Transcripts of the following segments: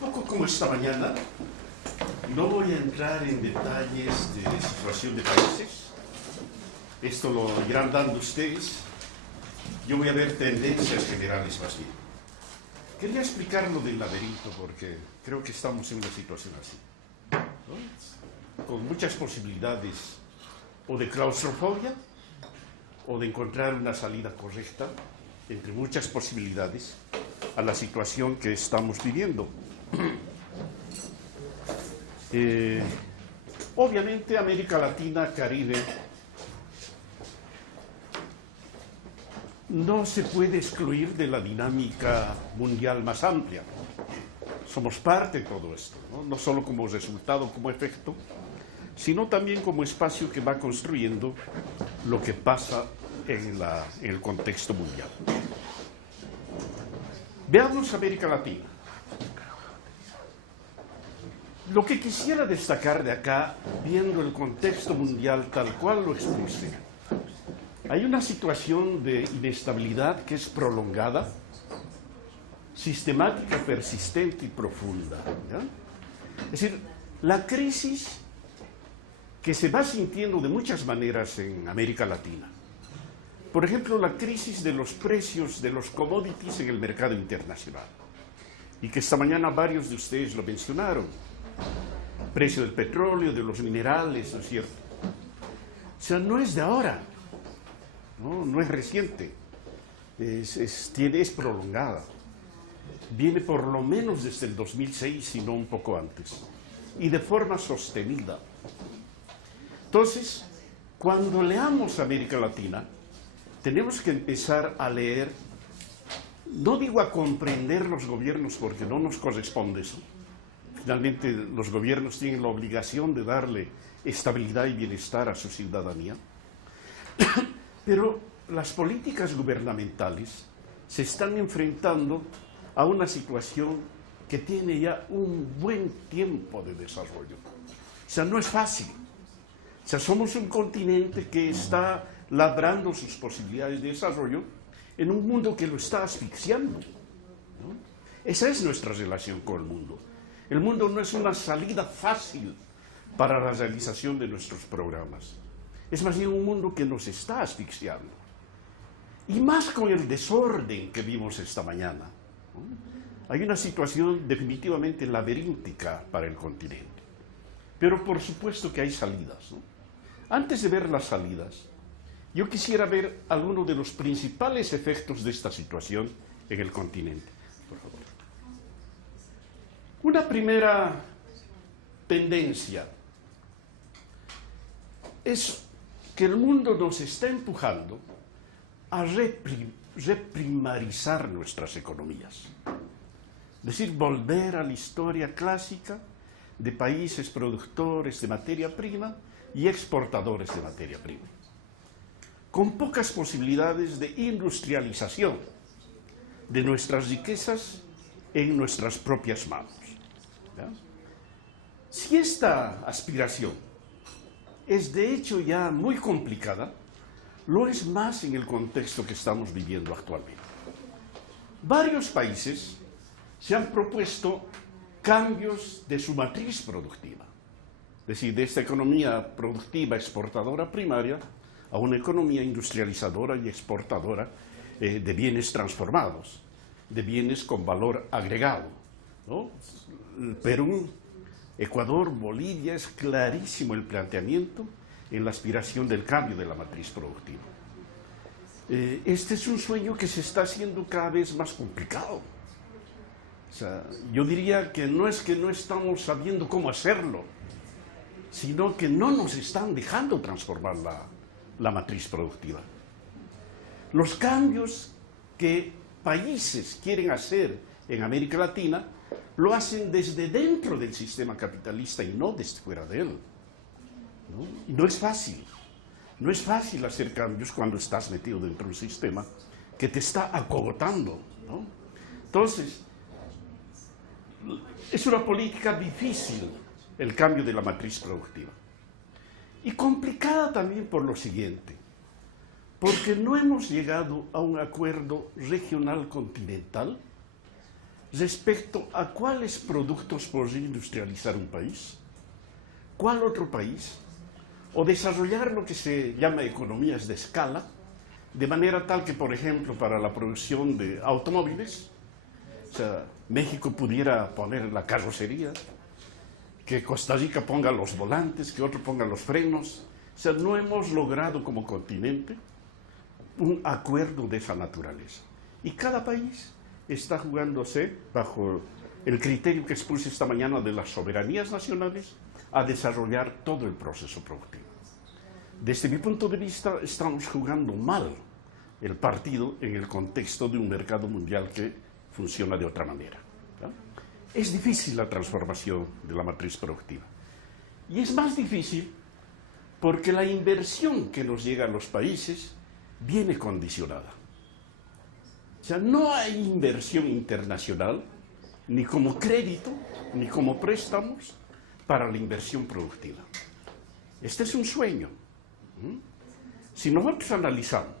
Poco como esta mañana, no voy a entrar en detalles de situación de países. Esto lo irán dando ustedes. Yo voy a ver tendencias generales más bien. Quería explicar lo del laberinto porque creo que estamos en una situación así, ¿no? Con muchas posibilidades o de claustrofobia o de encontrar una salida correcta, entre muchas posibilidades, a la situación que estamos viviendo. Obviamente América Latina, Caribe, no se puede excluir de la dinámica mundial más amplia. Somos parte de todo esto, ¿no? No solo como resultado, como efecto, sino también como espacio que va construyendo lo que pasa en el contexto mundial. Veamos América Latina. Lo que quisiera destacar de acá, viendo el contexto mundial tal cual lo expuse, hay una situación de inestabilidad que es prolongada, sistemática, persistente y profunda, ¿ya? Es decir, la crisis que se va sintiendo de muchas maneras en América Latina. Por ejemplo, la crisis de los precios de los commodities en el mercado internacional. Y que esta mañana varios de ustedes lo mencionaron. Precio del petróleo, de los minerales, ¿no es cierto? O sea, no es de ahora, no es reciente, es prolongada. Viene por lo menos desde el 2006, si no un poco antes, y de forma sostenida. Entonces, cuando leamos América Latina, tenemos que empezar a leer, no digo a comprender los gobiernos porque no nos corresponde eso. Finalmente, los gobiernos tienen la obligación de darle estabilidad y bienestar a su ciudadanía. Pero las políticas gubernamentales se están enfrentando a una situación que tiene ya un buen tiempo de desarrollo. O sea, no es fácil. O sea, somos un continente que está labrando sus posibilidades de desarrollo en un mundo que lo está asfixiando, ¿no? Esa es nuestra relación con el mundo. El mundo no es una salida fácil para la realización de nuestros programas. Es más bien un mundo que nos está asfixiando. Y más con el desorden que vimos esta mañana, ¿no? Hay una situación definitivamente laberíntica para el continente. Pero por supuesto que hay salidas, ¿no? Antes de ver las salidas, yo quisiera ver algunos de los principales efectos de esta situación en el continente. Por favor. Una primera tendencia es que el mundo nos está empujando a reprimarizar nuestras economías. Es decir, volver a la historia clásica de países productores de materia prima y exportadores de materia prima, con pocas posibilidades de industrialización de nuestras riquezas en nuestras propias manos, ¿ya? Si esta aspiración es de hecho ya muy complicada, lo es más en el contexto que estamos viviendo actualmente. Varios países se han propuesto cambios de su matriz productiva, es decir, de esta economía productiva exportadora primaria a una economía industrializadora y exportadora de bienes transformados, de bienes con valor agregado, ¿no? Perú, Ecuador, Bolivia, es clarísimo el planteamiento en la aspiración del cambio de la matriz productiva. Este es un sueño que se está haciendo cada vez más complicado. O sea, yo diría que no es que no estamos sabiendo cómo hacerlo, sino que no nos están dejando transformar la matriz productiva. Los cambios que países quieren hacer en América Latina lo hacen desde dentro del sistema capitalista y no desde fuera de él, ¿no? Y no es fácil. No es fácil hacer cambios cuando estás metido dentro de un sistema que te está acogotando, ¿no? Entonces, es una política difícil el cambio de la matriz productiva. Y complicada también por lo siguiente, porque no hemos llegado a un acuerdo regional continental respecto a cuáles productos podría industrializar un país, cuál otro país, o desarrollar lo que se llama economías de escala, de manera tal que, por ejemplo, para la producción de automóviles, o sea, México pudiera poner la carrocería, que Costa Rica ponga los volantes, que otro ponga los frenos. O sea, no hemos logrado como continente un acuerdo de esa naturaleza. Y cada país está jugándose bajo el criterio que expuse esta mañana de las soberanías nacionales a desarrollar todo el proceso productivo. Desde mi punto de vista, estamos jugando mal el partido en el contexto de un mercado mundial que funciona de otra manera, ¿no? Es difícil la transformación de la matriz productiva. Y es más difícil porque la inversión que nos llega a los países viene condicionada. O sea, no hay inversión internacional, ni como crédito, ni como préstamos, para la inversión productiva. Este es un sueño. Si nosotros analizamos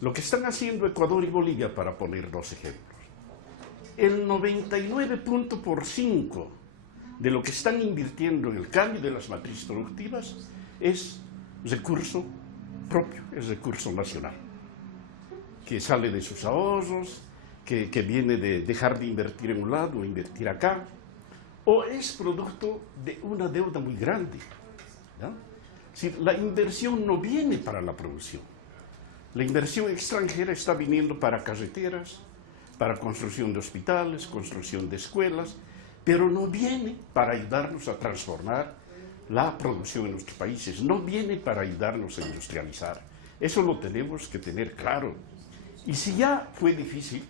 lo que están haciendo Ecuador y Bolivia, para poner dos ejemplos, el 99% de lo que están invirtiendo en el cambio de las matrices productivas es recurso propio, es recurso nacional, que sale de sus ahorros, que viene de dejar de invertir en un lado o invertir acá, o es producto de una deuda muy grande, ¿no? Es decir, la inversión no viene para la producción. La inversión extranjera está viniendo para carreteras, para construcción de hospitales, construcción de escuelas, pero no viene para ayudarnos a transformar la producción en nuestros países, no viene para ayudarnos a industrializar. Eso lo tenemos que tener claro. Y si ya fue difícil,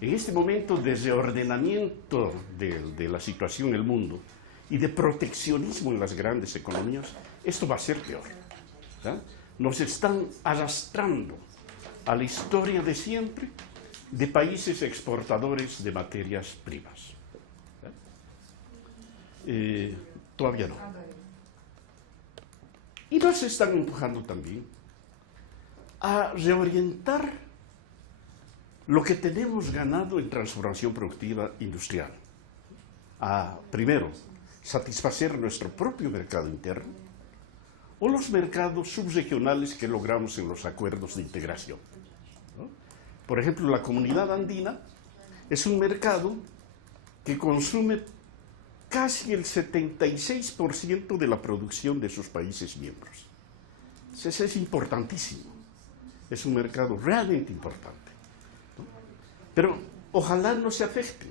en este momento de reordenamiento de la situación en el mundo y de proteccionismo en las grandes economías, esto va a ser peor, ¿no? Nos están arrastrando a la historia de siempre de países exportadores de materias primas. Todavía no. Y nos están empujando también a reorientar lo que tenemos ganado en transformación productiva industrial. A, primero, satisfacer nuestro propio mercado interno, o los mercados subregionales que logramos en los acuerdos de integración, ¿no? Por ejemplo, la Comunidad Andina es un mercado que consume casi el 76% de la producción de sus países miembros. Eso es importantísimo. Es un mercado realmente importante, ¿no? Pero ojalá no se afecten.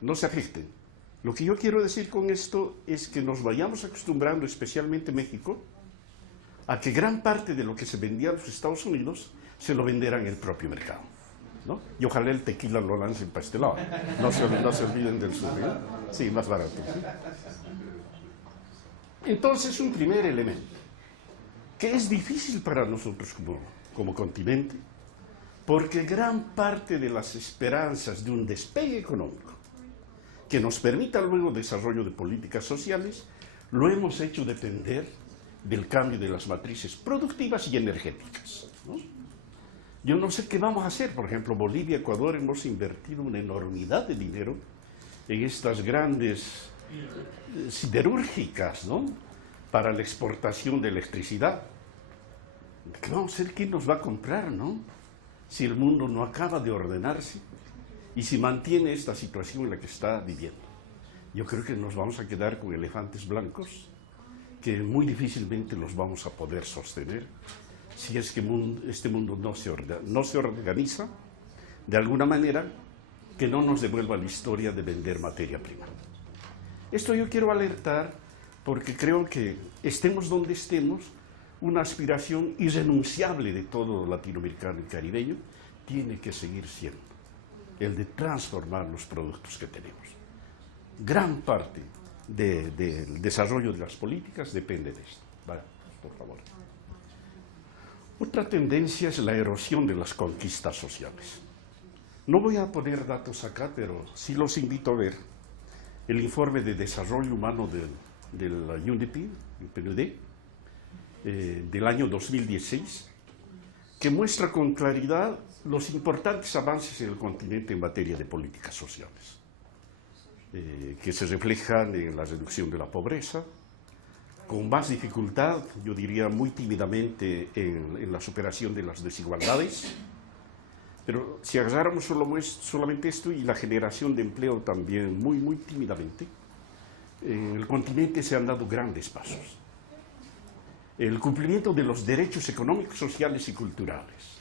No se afecten. Lo que yo quiero decir con esto es que nos vayamos acostumbrando, especialmente México, a que gran parte de lo que se vendía a los Estados Unidos se lo venderán en el propio mercado, ¿no? Y ojalá el tequila lo lancen para este lado. No se olviden del sur, ¿eh? Sí, más barato, ¿sí? Entonces, un primer elemento, que es difícil para nosotros como continente, porque gran parte de las esperanzas de un despegue económico que nos permita luego desarrollo de políticas sociales, lo hemos hecho depender del cambio de las matrices productivas y energéticas, ¿no? Yo no sé qué vamos a hacer. Por ejemplo, Bolivia, Ecuador, hemos invertido una enormidad de dinero en estas grandes siderúrgicas, ¿no?, para la exportación de electricidad. ¿Qué vamos a hacer? ¿Quién nos va a comprar, no?, si el mundo no acaba de ordenarse y si mantiene esta situación en la que está viviendo. Yo creo que nos vamos a quedar con elefantes blancos que muy difícilmente los vamos a poder sostener si es que este mundo no se organiza de alguna manera que no nos devuelva la historia de vender materia prima. Esto yo quiero alertar porque creo que estemos donde estemos, una aspiración irrenunciable de todo latinoamericano y caribeño tiene que seguir siendo el de transformar los productos que tenemos. Gran parte del desarrollo de las políticas depende de esto. Vale, por favor. Otra tendencia es la erosión de las conquistas sociales. No voy a poner datos acá, pero sí los invito a ver el informe de desarrollo humano del UNDP, el PNUD, del año 2016, que muestra con claridad los importantes avances en el continente en materia de políticas sociales, que se reflejan en la reducción de la pobreza, con más dificultad, yo diría muy tímidamente, en la superación de las desigualdades. Pero si agarráramos solamente esto y la generación de empleo también muy tímidamente, en el continente se han dado grandes pasos. El cumplimiento de los derechos económicos, sociales y culturales,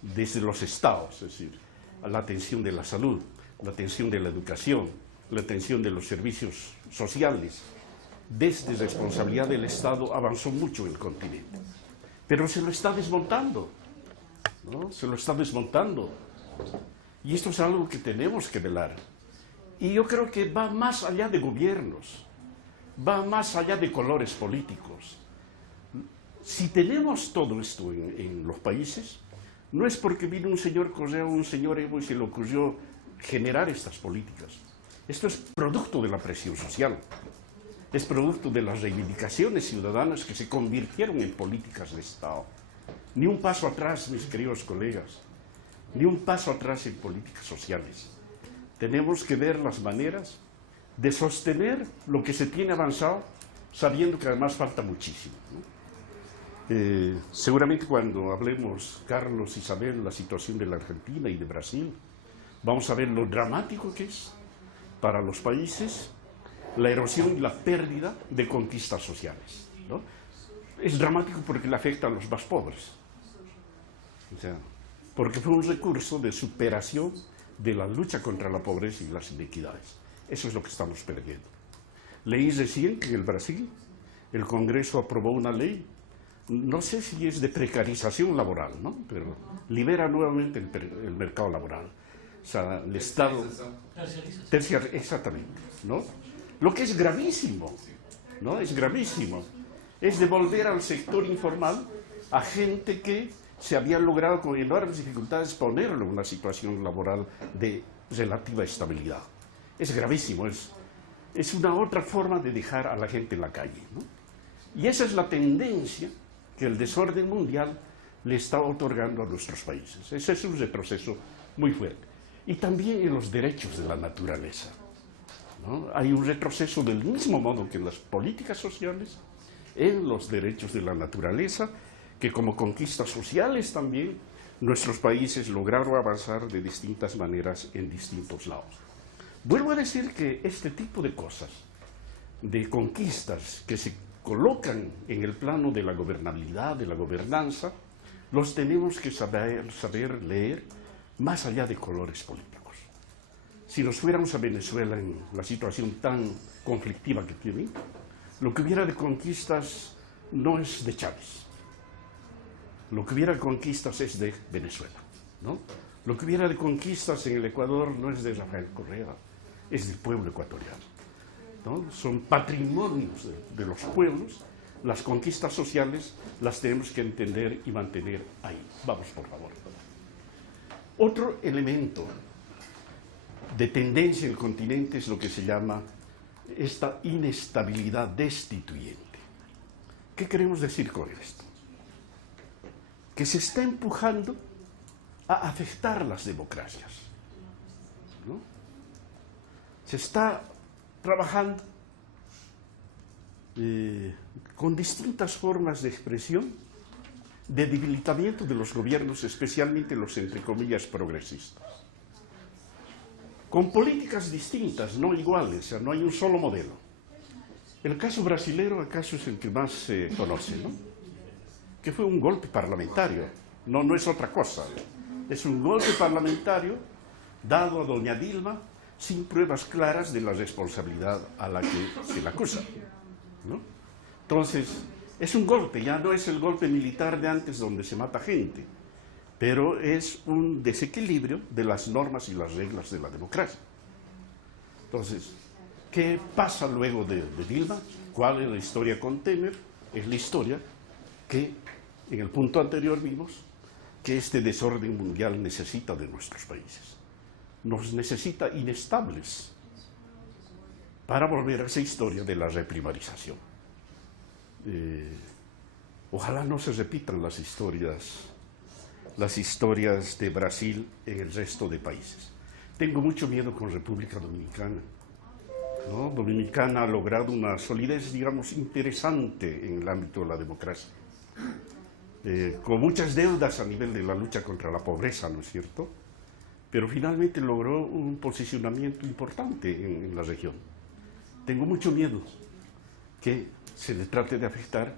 desde los estados, es decir, la atención de la salud, la atención de la educación, la atención de los servicios sociales, desde responsabilidad del Estado avanzó mucho el continente. Pero se lo está desmontando, ¿no? Se lo está desmontando. Y esto es algo que tenemos que velar. Y yo creo que va más allá de gobiernos, va más allá de colores políticos. Si tenemos todo esto en los países, no es porque vino un señor Correa o un señor Evo y se le ocurrió generar estas políticas. Esto es producto de la presión social, es producto de las reivindicaciones ciudadanas que se convirtieron en políticas de Estado. Ni un paso atrás, mis queridos colegas, ni un paso atrás en políticas sociales. Tenemos que ver las maneras de sostener lo que se tiene avanzado, sabiendo que además falta muchísimo, ¿no? Seguramente cuando hablemos, Carlos, Isabel, la situación de la Argentina y de Brasil, vamos a ver lo dramático que es para los países la erosión y la pérdida de conquistas sociales, ¿no? Es dramático porque le afecta a los más pobres, o sea, porque fue un recurso de superación de la lucha contra la pobreza y las inequidades. Eso es lo que estamos perdiendo. Leí recién que en el Brasil el Congreso aprobó una ley, no sé si es de precarización laboral, ¿no? Pero libera nuevamente el mercado laboral. O sea, el Estado... Exactamente, ¿no? Lo que es gravísimo, ¿no? Es gravísimo. Es devolver al sector informal a gente que se había logrado con enormes dificultades ponerlo en una situación laboral de relativa estabilidad. Es gravísimo, es una otra forma de dejar a la gente en la calle, ¿no? Y esa es la tendencia que el desorden mundial le está otorgando a nuestros países. Ese es un retroceso muy fuerte. Y también en los derechos de la naturaleza, ¿no? Hay un retroceso del mismo modo que en las políticas sociales, en los derechos de la naturaleza, que como conquistas sociales también nuestros países lograron avanzar de distintas maneras en distintos lados. Vuelvo a decir que este tipo de cosas, de conquistas que se colocan en el plano de la gobernabilidad, de la gobernanza, los tenemos que saber leer más allá de colores políticos. Si nos fuéramos a Venezuela en la situación tan conflictiva que tiene, lo que hubiera de conquistas no es de Chávez. Lo que hubiera de conquistas es de Venezuela, ¿no? Lo que hubiera de conquistas en el Ecuador no es de Rafael Correa, es del pueblo ecuatoriano, ¿no? Son patrimonios de los pueblos. Las conquistas sociales las tenemos que entender y mantener ahí. Vamos, por favor. Otro elemento de tendencia en el continente es lo que se llama esta inestabilidad destituyente. ¿Qué queremos decir con esto? Que se está empujando a afectar las democracias, ¿no? Se está trabajando con distintas formas de expresión de debilitamiento de los gobiernos, especialmente los, entre comillas, progresistas. Con políticas distintas, no iguales, o sea, no hay un solo modelo. El caso brasilero, acaso, es el que más se conoce, ¿no? Que fue un golpe parlamentario, no es otra cosa. Es un golpe parlamentario dado a doña Dilma sin pruebas claras de la responsabilidad a la que se le acusa, ¿no? Entonces, es un golpe, ya no es el golpe militar de antes donde se mata gente, pero es un desequilibrio de las normas y las reglas de la democracia. Entonces, ¿qué pasa luego de Dilma? ¿Cuál es la historia con Temer? Es la historia que en el punto anterior vimos que este desorden mundial necesita de nuestros países. Nos necesita inestables para volver a esa historia de la reprimarización. Ojalá no se repitan las historias las historias de Brasil en el resto de países. Tengo mucho miedo con República Dominicana, ¿no? Dominicana ha logrado una solidez, digamos, interesante en el ámbito de la democracia, con muchas deudas a nivel de la lucha contra la pobreza, ¿no es cierto? Pero finalmente logró un posicionamiento importante en la región. Tengo mucho miedo que se le trate de afectar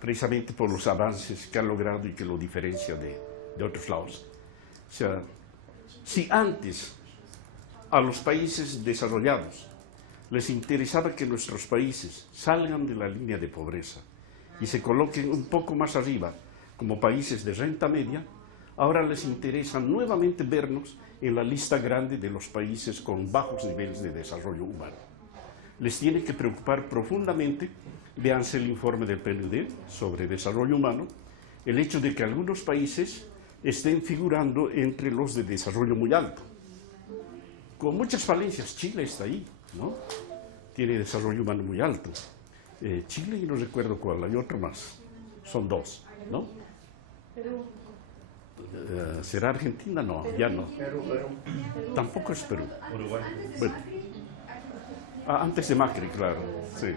precisamente por los avances que ha logrado y que lo diferencia de otros lados. O sea, si antes a los países desarrollados les interesaba que nuestros países salgan de la línea de pobreza y se coloquen un poco más arriba como países de renta media, ahora les interesa nuevamente vernos en la lista grande de los países con bajos niveles de desarrollo humano. Les tiene que preocupar profundamente, véanse el informe del PNUD sobre desarrollo humano, el hecho de que algunos países estén figurando entre los de desarrollo muy alto, con muchas falencias. Chile está ahí, ¿no? Tiene desarrollo humano muy alto. Chile, y no recuerdo cuál, hay otro más, son dos, ¿no? ¿Será Argentina? No, ya no. Tampoco es Perú. Uruguay. Bueno. Antes de Macri, claro, sí.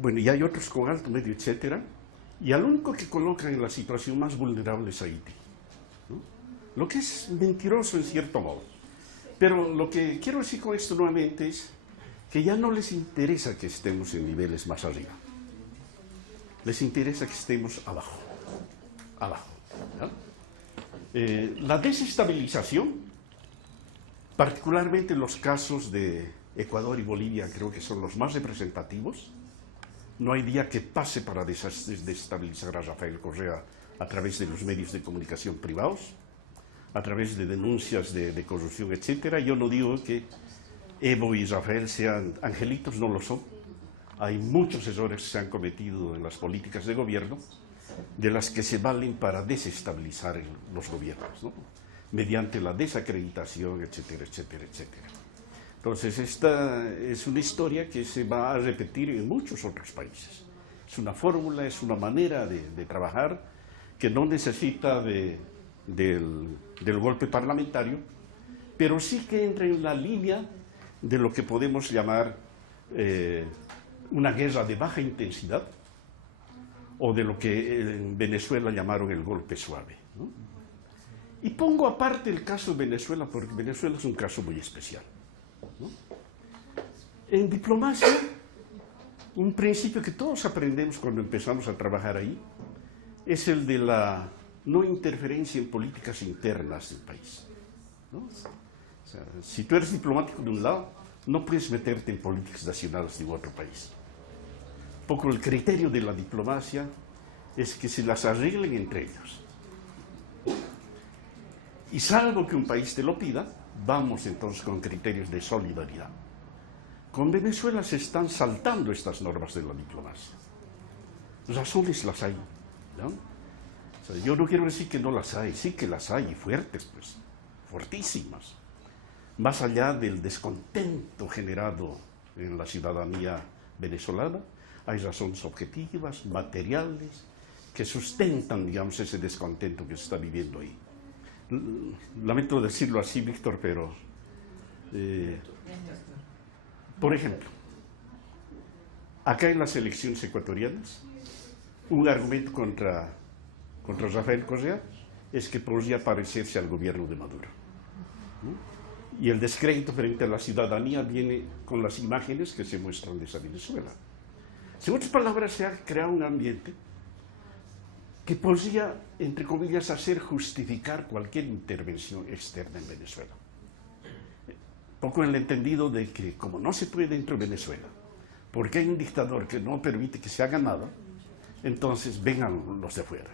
Bueno, y hay otros con alto, medio, etcétera. Y al único que colocan en la situación más vulnerable es Haití, ¿no? Lo que es mentiroso en cierto modo. Pero lo que quiero decir con esto nuevamente es que ya no les interesa que estemos en niveles más arriba. Les interesa que estemos abajo, ¿no? La desestabilización, particularmente en los casos de Ecuador y Bolivia, creo que son los más representativos. No hay día que pase para desestabilizar a Rafael Correa a través de los medios de comunicación privados, a través de denuncias de corrupción, etc. Yo no digo que Evo y Rafael sean angelitos, no lo son. Hay muchos errores que se han cometido en las políticas de gobierno, de las que se valen para desestabilizar los gobiernos, ¿no? Mediante la desacreditación, etcétera, etcétera, etcétera. Entonces, esta es una historia que se va a repetir en muchos otros países. Es una fórmula, es una manera de trabajar que no necesita del golpe parlamentario, pero sí que entra en la línea de lo que podemos llamar una guerra de baja intensidad, o de lo que en Venezuela llamaron el golpe suave, ¿no? Y pongo aparte el caso de Venezuela, porque Venezuela es un caso muy especial, ¿no? En diplomacia, un principio que todos aprendemos cuando empezamos a trabajar ahí, es el de la no interferencia en políticas internas del país, ¿no? O sea, si tú eres diplomático de un lado, no puedes meterte en políticas nacionales de otro país. Un poco el criterio de la diplomacia es que se las arreglen entre ellos. Y salvo que un país te lo pida, vamos entonces con criterios de solidaridad. Con Venezuela se están saltando estas normas de la diplomacia. Razones las hay, ¿no? O sea, yo no quiero decir que no las hay, sí que las hay, fuertes, pues, fuertísimas. Más allá del descontento generado en la ciudadanía venezolana, hay razones objetivas, materiales, que sustentan, digamos, ese descontento que se está viviendo ahí. Lamento decirlo así, Víctor, pero por ejemplo, acá en las elecciones ecuatorianas, un argumento contra Rafael Correa es que podría parecerse al gobierno de Maduro, ¿no? Y el descrédito frente a la ciudadanía viene con las imágenes que se muestran de esa Venezuela. En otras palabras, se ha creado un ambiente que podría, entre comillas, hacer justificar cualquier intervención externa en Venezuela. Poco en el entendido de que, como no se puede dentro de Venezuela, porque hay un dictador que no permite que se haga nada, entonces vengan los de afuera.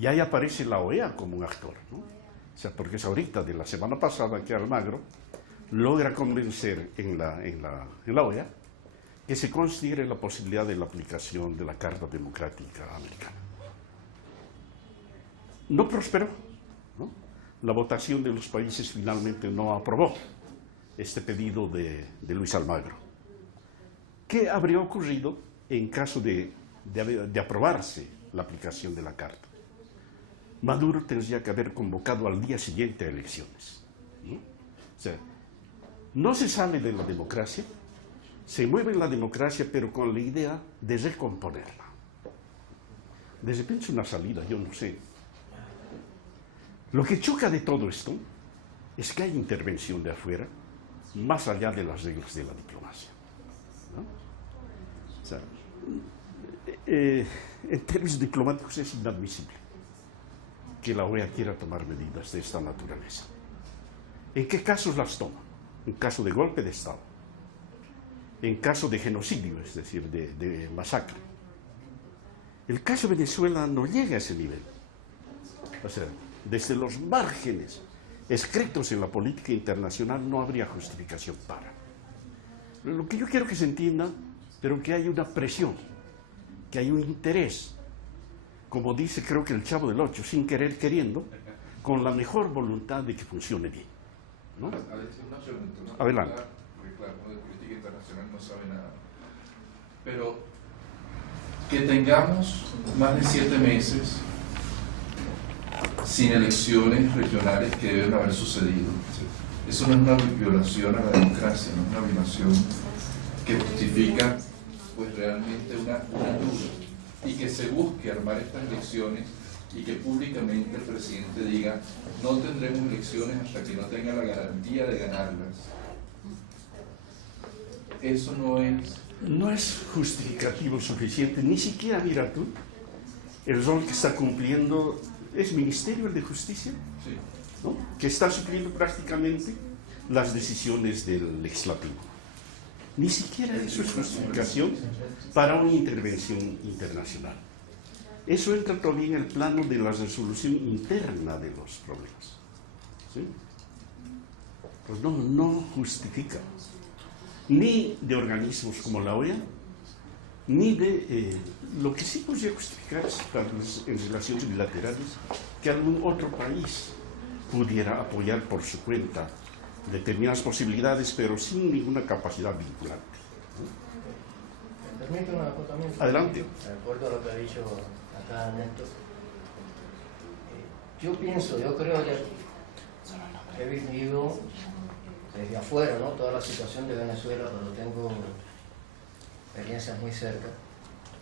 Y ahí aparece la OEA como un actor, ¿no? O sea, porque es ahorita, de la semana pasada, que Almagro logra convencer en la OEA que se considere la posibilidad de la aplicación de la Carta Democrática Americana. No prosperó, ¿no? La votación de los países finalmente no aprobó este pedido de Luis Almagro. ¿Qué habría ocurrido en caso de aprobarse la aplicación de la Carta. Maduro tendría que haber convocado al día siguiente a elecciones, ¿no? O sea, no se sale de la democracia, se mueve en la democracia, pero con la idea de recomponerla. De repente una salida, yo no sé. Lo que choca de todo esto es que hay intervención de afuera, más allá de las reglas de la diplomacia, ¿no? O sea, en términos diplomáticos es inadmisible que la OEA quiera tomar medidas de esta naturaleza. ¿En qué casos las toma? En caso de golpe de Estado, en caso de genocidio, es decir, de masacre. El caso de Venezuela no llega a ese nivel. O sea, desde los márgenes escritos en la política internacional no habría justificación para. Lo que yo quiero que se entienda, pero que hay una presión, que hay un interés, como dice creo que el Chavo del Ocho, sin querer queriendo, con la mejor voluntad de que funcione bien, ¿no? Una pregunta, ¿no? Adelante. Porque claro, uno de política internacional no sabe nada. Pero que tengamos más de 7 meses sin elecciones regionales que deben haber sucedido, eso no es una violación a la democracia, no es una violación que justifica pues realmente una duda, y que se busque armar estas elecciones y que públicamente el presidente diga no tendremos elecciones hasta que no tenga la garantía de ganarlas. Eso no es justificativo suficiente, ni siquiera, mira tú, el rol que está cumpliendo es Ministerio de Justicia, sí, ¿no? Que está supliendo prácticamente las decisiones del legislativo. Ni siquiera eso es justificación para una intervención internacional. Eso entra todavía en el plano de la resolución interna de los problemas, ¿sí? Pues no justifica ni de organismos como la OEA, ni de lo que sí podría justificar es en relaciones bilaterales que algún otro país pudiera apoyar por su cuenta determinadas posibilidades, pero sin ninguna capacidad vinculante, ¿no? ¿Me permite un acotamiento? Adelante. De acuerdo a lo que ha dicho acá Néstor, yo creo que he vivido desde afuera, ¿no?, toda la situación de Venezuela, pero tengo experiencias muy cerca.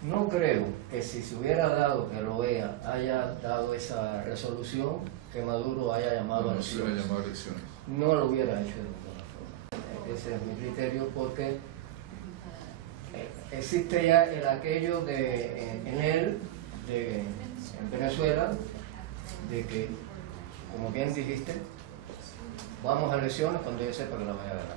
No creo que si se hubiera dado que la OEA haya dado esa resolución, que Maduro haya llamado a elecciones. No lo hubiera hecho de ninguna forma. Ese es mi criterio, porque existe ya el aquello en Venezuela, de que, como bien dijiste, vamos a elecciones cuando yo sepa que la voy a ganar.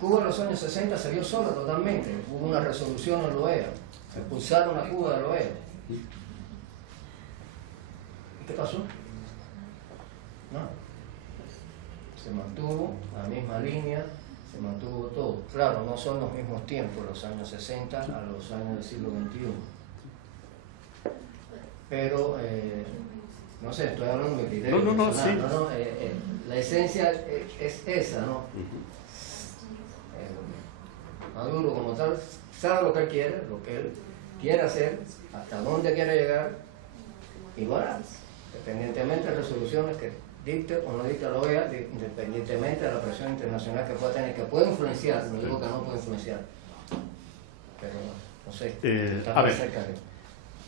Cuba en los años 60 se vio sola totalmente. Hubo una resolución en la OEA. Expulsaron a Cuba de la OEA. ¿Y qué pasó? Nada. Se mantuvo la misma línea, se mantuvo todo. Claro, no son los mismos tiempos, los años 60 a los años del siglo XXI. Pero, no sé, estoy hablando de mi criterio personal, sí. La esencia es esa, ¿no? Maduro como tal sabe lo que él quiere hacer, hasta dónde quiere llegar, y bueno, independientemente de resoluciones que dicte o no dicte la OEA, independientemente de la presión internacional que pueda tener, que puede influenciar, no digo que no puede influenciar, pero no sé, está más cerca de...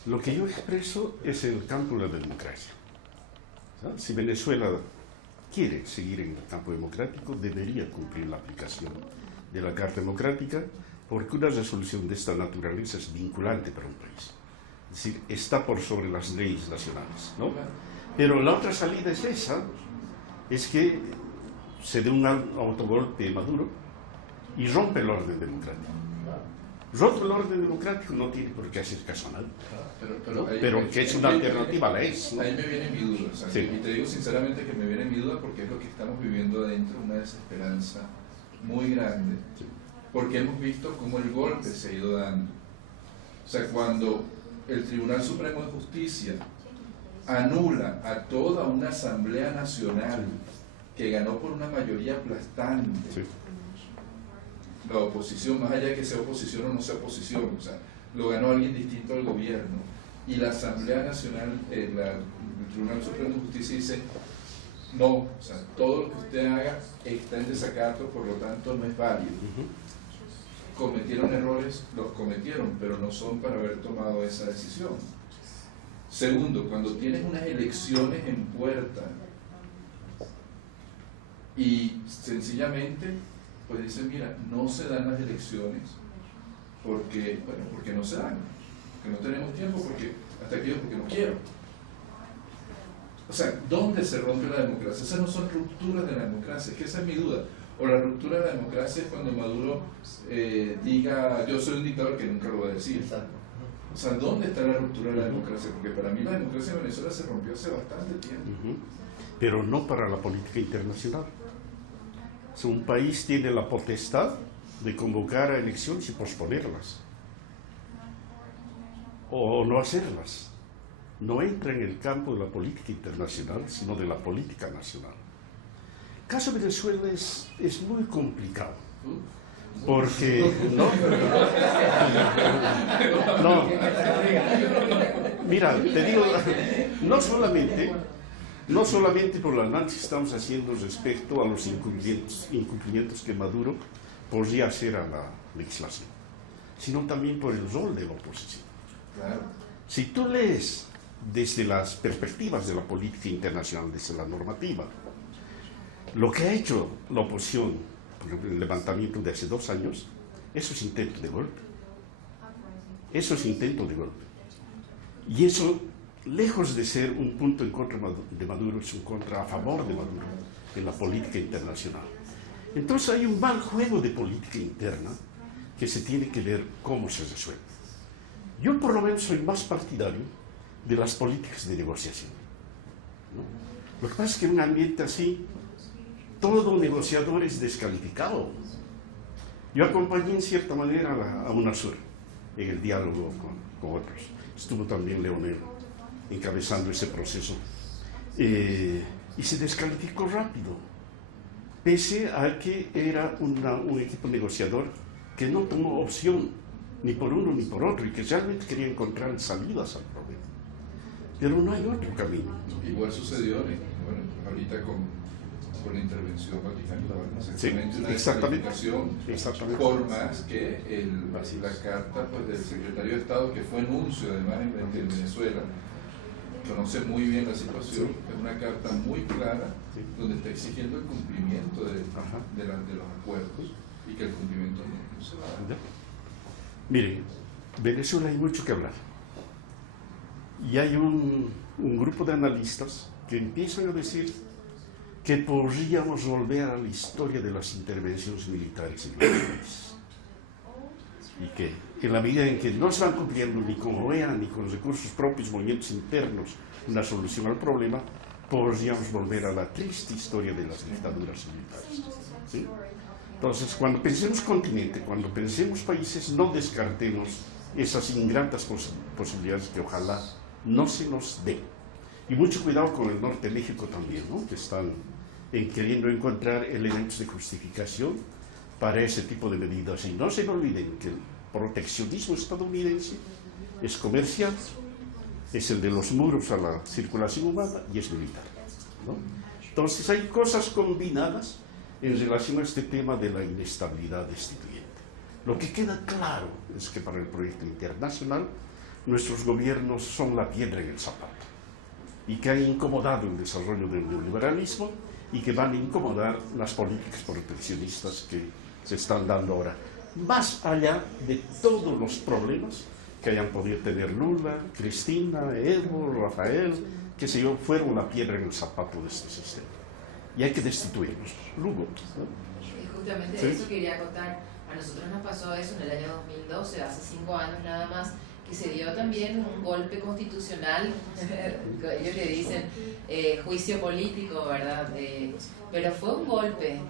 Lo que yo expreso es el campo de la democracia. ¿No? Si Venezuela quiere seguir en el campo democrático, debería cumplir la aplicación de la Carta Democrática, porque una resolución de esta naturaleza es vinculante para un país. Es decir, está por sobre las leyes nacionales, ¿no? Pero la otra salida es esa, es que se dé un autogolpe Maduro y rompe el orden democrático. Roto el orden democrático no tiene por qué hacer caso a nadie. Pero que es una alternativa a la ES, ¿no? Ahí me viene mi duda, o sea, sí. Y te digo sinceramente que me viene mi duda porque es lo que estamos viviendo adentro, una desesperanza muy grande, sí. Porque hemos visto cómo el golpe se ha ido dando. O sea, cuando el Tribunal Supremo de Justicia anula a toda una Asamblea Nacional que ganó por una mayoría aplastante, sí. La oposición, más allá de que sea oposición o no sea oposición, o sea, lo ganó alguien distinto al gobierno, y la Asamblea Nacional, el Tribunal Supremo de Justicia dice, no, o sea, todo lo que usted haga está en desacato, por lo tanto no es válido. Cometieron errores, los cometieron, pero no son para haber tomado esa decisión. Segundo, cuando tienes unas elecciones en puerta y sencillamente pues dicen, mira, no se dan las elecciones porque no se dan, porque no tenemos tiempo, porque no quiero. O sea, ¿dónde se rompe la democracia? Esas no son rupturas de la democracia, es que esa es mi duda. O la ruptura de la democracia es cuando Maduro diga, yo soy un dictador, que nunca lo va a decir. Exacto. O sea, ¿dónde está la ruptura de la democracia? Porque para mí la democracia en Venezuela se rompió hace bastante tiempo. Pero no para la política internacional. O sea, un país tiene la potestad de convocar a elecciones y posponerlas. O no hacerlas. No entra en el campo de la política internacional, sino de la política nacional. El caso de Venezuela es muy complicado. Porque, no, mira, te digo, no solamente por el análisis que estamos haciendo respecto a los incumplimientos que Maduro podría hacer a la legislación, sino también por el rol de la oposición. Si tú lees desde las perspectivas de la política internacional, desde la normativa, lo que ha hecho la oposición, por ejemplo, el levantamiento de hace 2 años, eso es intento de golpe. Eso es intento de golpe. Y eso, lejos de ser un punto en contra de Maduro, es un contra a favor de Maduro en la política internacional. Entonces hay un mal juego de política interna que se tiene que ver cómo se resuelve. Yo por lo menos soy más partidario de las políticas de negociación, ¿no? Lo que pasa es que en un ambiente así, todo negociador es descalificado. Yo acompañé en cierta manera a UNASUR en el diálogo con otros. Estuvo también Leonel encabezando ese proceso. Y se descalificó rápido, pese a que era un equipo negociador que no tomó opción ni por uno ni por otro y que realmente quería encontrar salidas al problema. Pero no hay otro camino. Igual sucedió ahorita con la intervención vaticana, exactamente, una descalificación, por más que la carta pues, del secretario de Estado, que fue nuncio además en Venezuela, conoce muy bien la situación, es una carta muy clara, donde está exigiendo el cumplimiento de los acuerdos y que el cumplimiento no se va a dar. Mire, Venezuela hay mucho que hablar. Y hay un grupo de analistas que empiezan a decir que podríamos volver a la historia de las intervenciones militares en el país. Y que en la medida en que no se van cumpliendo ni con OEA ni con recursos propios, movimientos internos, una solución al problema, podríamos volver a la triste historia de las dictaduras militares. ¿Sí? Entonces, cuando pensemos continente, cuando pensemos países, no descartemos esas ingratas posibilidades que ojalá no se nos dé. Y mucho cuidado con el norte de México también, ¿no? Que están queriendo encontrar elementos de justificación para ese tipo de medidas. Y no se olviden que el proteccionismo estadounidense es comercial, es el de los muros a la circulación humana y es militar, ¿no? Entonces hay cosas combinadas en relación a este tema de la inestabilidad destituyente. Lo que queda claro es que para el proyecto internacional nuestros gobiernos son la piedra en el zapato y que han incomodado el desarrollo del neoliberalismo y que van a incomodar las políticas proteccionistas que se están dando ahora, más allá de todos los problemas que hayan podido tener Lula, Cristina, Evo, Rafael, que se yo, fueron la piedra en el zapato de este sistema. Y hay que destituirlos. Lugo, ¿no? Y justamente ¿Sí? Eso quería contar. A nosotros nos pasó eso en el año 2012, hace 5 años nada más, que se dio también un golpe constitucional. Ellos le dicen juicio político, ¿verdad? Pero fue un golpe.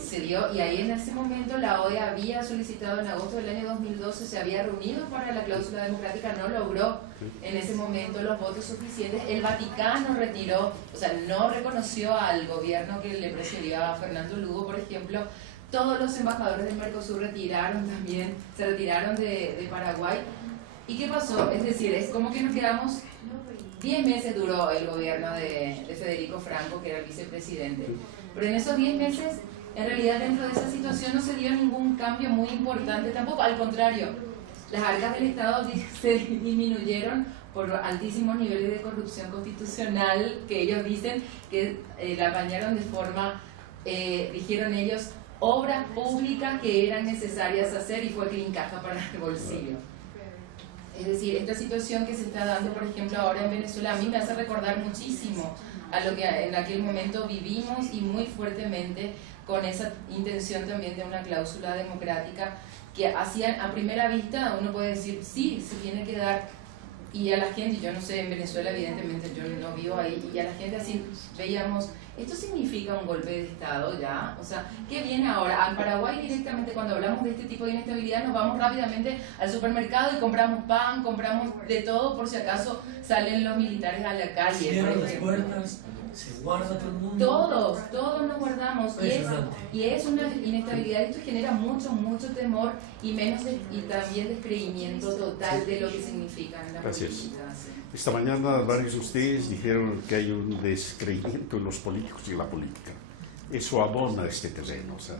Se dio, y ahí en ese momento la OEA había solicitado en agosto del año 2012, se había reunido para la cláusula democrática, no logró en ese momento los votos suficientes. El Vaticano retiró, o sea, no reconoció al gobierno que le precedió a Fernando Lugo, por ejemplo. Todos los embajadores del Mercosur retiraron también, se retiraron de Paraguay. ¿Y qué pasó? Es decir, es como que nos quedamos, 10 meses duró el gobierno de Federico Franco, que era el vicepresidente, pero en esos 10 meses, en realidad dentro de esa situación no se dio ningún cambio muy importante tampoco, al contrario, las arcas del Estado se disminuyeron por altísimos niveles de corrupción constitucional que ellos dicen que la apañaron de forma, dijeron ellos, obras públicas que eran necesarias hacer y fue clean caja para el bolsillo. Es decir, esta situación que se está dando, por ejemplo, ahora en Venezuela, a mí me hace recordar muchísimo a lo que en aquel momento vivimos y muy fuertemente con esa intención también de una cláusula democrática que hacían a primera vista, uno puede decir, sí, se tiene que dar, y a la gente, yo no sé, en Venezuela evidentemente yo no vivo ahí, y a la gente así veíamos, ¿esto significa un golpe de Estado ya? O sea, ¿qué viene ahora? Al Paraguay directamente cuando hablamos de este tipo de inestabilidad nos vamos rápidamente al supermercado y compramos pan, compramos de todo por si acaso salen los militares a la calle. Cierran las puertas, se guarda todo el mundo. Todos nos guardamos y es una inestabilidad. Esto genera mucho temor y también descreimiento total de lo que significa en la Gracias. política. Sí. Esta mañana varios de ustedes dijeron que hay un descreimiento en los políticos y en la política. Eso abona este terreno. O sea,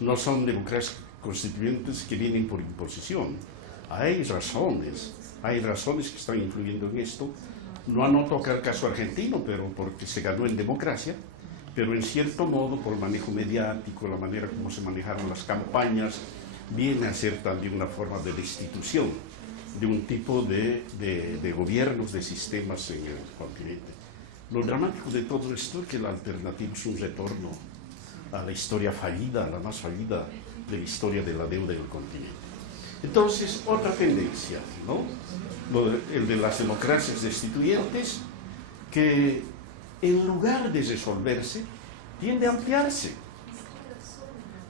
no son democracias constituyentes que vienen por imposición. Hay razones que están influyendo en esto. No toca el caso argentino, pero porque se ganó en democracia, pero en cierto modo por el manejo mediático, la manera como se manejaron las campañas, viene a ser también una forma de destitución de un tipo de gobiernos, de sistemas en el continente. Lo dramático de todo esto es que la alternativa es un retorno a la historia fallida, a la más fallida de la historia de la deuda del continente. Entonces, otra tendencia, ¿no? El de las democracias destituyentes, que en lugar de resolverse, tiende a ampliarse.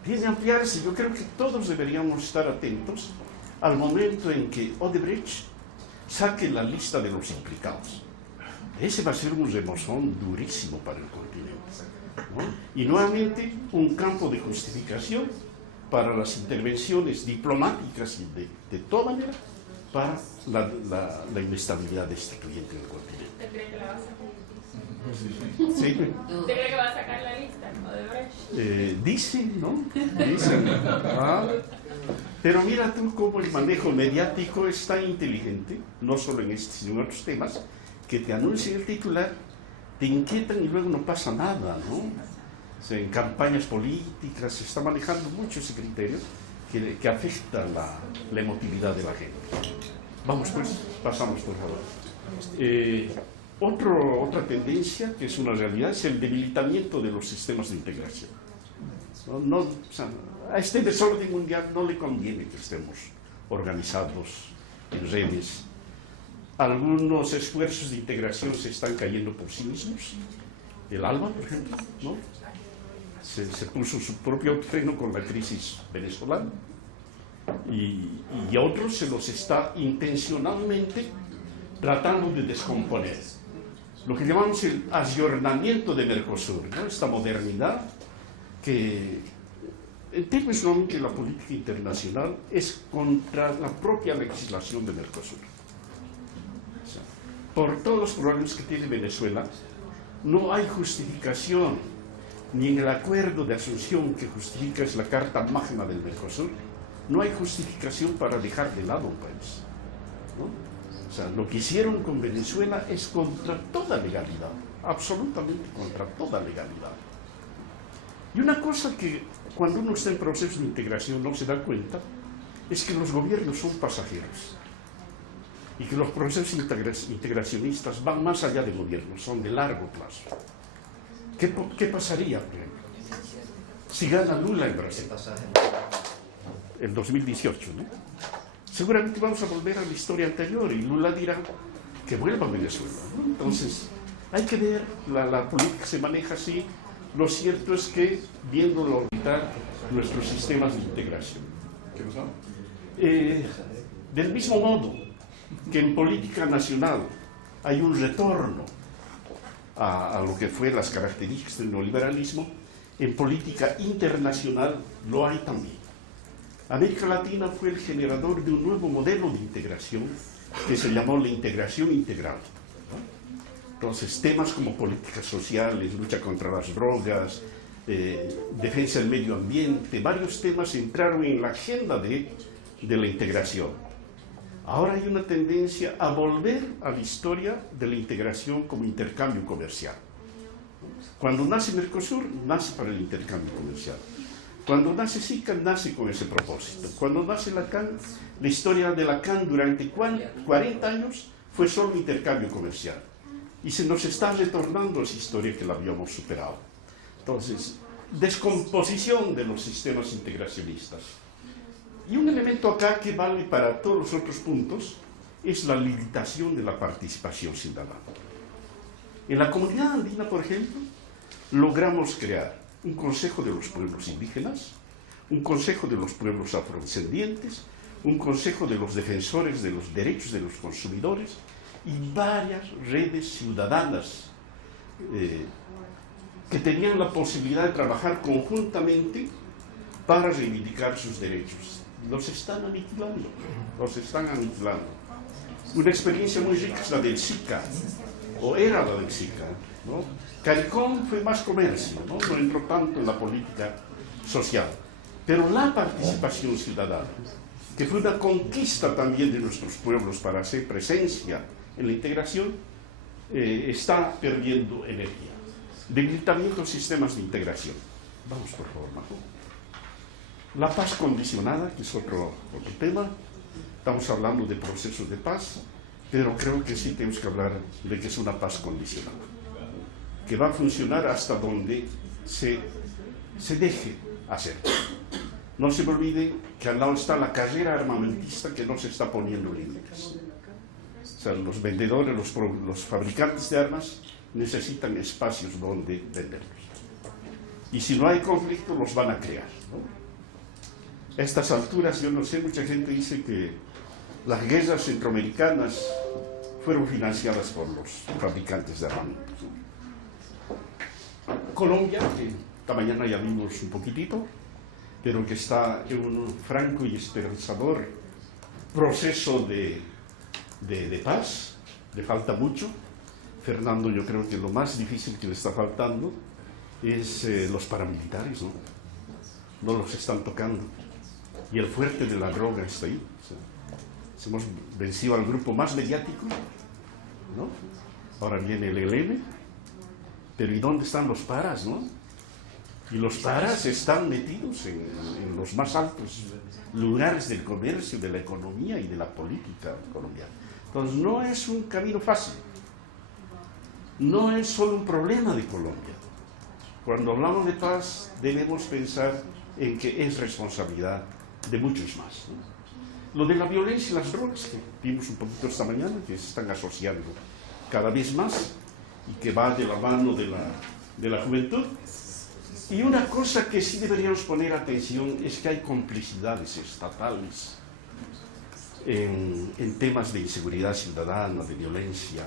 Yo creo que todos deberíamos estar atentos al momento en que Odebrecht saque la lista de los implicados. Ese va a ser un remozón durísimo para el continente, ¿no? Y nuevamente un campo de justificación para las intervenciones diplomáticas y de toda manera para la inestabilidad destituyente del continente. ¿Usted cree que la va a sacar? ¿Sí? ¿Usted cree que va a sacar la lista? Dicen, ¿no? Dicen. Pero mira tú cómo el manejo mediático es tan inteligente, no solo en este, sino en otros temas, que te anuncian el titular, te inquietan y luego no pasa nada, ¿no? O sea, en campañas políticas se está manejando mucho ese criterio que afecta la emotividad de la gente. Vamos pues, pasamos por favor. Otra tendencia que es una realidad es el debilitamiento de los sistemas de integración. O sea, a este desorden mundial no le conviene que estemos organizados en redes. Algunos esfuerzos de integración se están cayendo por sí mismos. El ALBA, por ejemplo, ¿no? Se puso su propio freno con la crisis venezolana y a otros se los está intencionalmente tratando de descomponer. Lo que llamamos el ayornamiento de Mercosur, ¿no? Esta modernidad que en términos de la política internacional es contra la propia legislación de Mercosur. O sea, por todos los problemas que tiene Venezuela, no hay justificación ni en el acuerdo de asunción que justifica es la Carta Magna del Mercosur, no hay justificación para dejar de lado un país, ¿no? O sea, lo que hicieron con Venezuela es contra toda legalidad, absolutamente contra toda legalidad. Y una cosa que cuando uno está en proceso de integración no se da cuenta es que los gobiernos son pasajeros y que los procesos integracionistas van más allá de gobiernos, son de largo plazo. ¿Qué pasaría, por ejemplo, si gana Lula en Brasil? El 2018, ¿no? Seguramente vamos a volver a la historia anterior y Lula dirá que vuelva a Venezuela, ¿no? Entonces, hay que ver, la política se maneja así. Lo cierto es que, viéndolo orbitar nuestros sistemas de integración. Del mismo modo que en política nacional hay un retorno a lo que fue las características del neoliberalismo, en política internacional lo hay también. América Latina fue el generador de un nuevo modelo de integración que se llamó la integración integral, ¿no? Entonces, temas como políticas sociales, lucha contra las drogas, defensa del medio ambiente, varios temas entraron en la agenda de la integración. Ahora hay una tendencia a volver a la historia de la integración como intercambio comercial. Cuando nace Mercosur, nace para el intercambio comercial. Cuando nace SICA, nace con ese propósito. Cuando nace Lacan, la historia de Lacan durante 40 años fue solo intercambio comercial. Y se nos está retornando esa historia que la habíamos superado. Entonces, descomposición de los sistemas integracionistas. Y un elemento acá que vale para todos los otros puntos es la limitación de la participación ciudadana. En la comunidad andina, por ejemplo, logramos crear un Consejo de los Pueblos Indígenas, un Consejo de los Pueblos Afrodescendientes, un Consejo de los Defensores de los Derechos de los Consumidores y varias redes ciudadanas que tenían la posibilidad de trabajar conjuntamente para reivindicar sus derechos. Los están aniquilando, los están aniquilando. Una experiencia muy rica es la del SICA, o era la del SICA, ¿no? CARICOM fue más comercio, ¿no? No entró tanto en la política social. Pero la participación ciudadana, que fue una conquista también de nuestros pueblos para hacer presencia en la integración, está perdiendo energía. Debilitamiento de sistemas de integración. Vamos, por favor, Majo. La paz condicionada, que es otro tema. Estamos hablando de procesos de paz, pero creo que sí tenemos que hablar de que es una paz condicionada, que va a funcionar hasta donde se deje hacer. No se me olvide que al lado está la carrera armamentista que no se está poniendo límites. O sea, los vendedores, los fabricantes de armas necesitan espacios donde venderlos. Y si no hay conflicto, los van a crear, ¿no? A estas alturas, yo no sé, mucha gente dice que las guerras centroamericanas fueron financiadas por los fabricantes de armamento. Colombia, que esta mañana ya vimos un poquitito, pero que está en un franco y esperanzador proceso de paz, le falta mucho. Fernando, yo creo que lo más difícil que le está faltando es los paramilitares, ¿no? No los están tocando. Y el fuerte de la droga está ahí. O sea, hemos vencido al grupo más mediático, ¿no? Ahora viene el ELN, pero ¿y dónde están los paras, no? Y los paras están metidos en los más altos lugares del comercio, de la economía y de la política colombiana. Entonces no es un camino fácil. No es solo un problema de Colombia. Cuando hablamos de paz debemos pensar en que es responsabilidad de muchos más, ¿no? Lo de la violencia y las drogas, que vimos un poquito esta mañana, que se están asociando cada vez más y que va de la mano de la juventud. Y una cosa que sí deberíamos poner atención es que hay complicidades estatales en temas de inseguridad ciudadana, de violencia.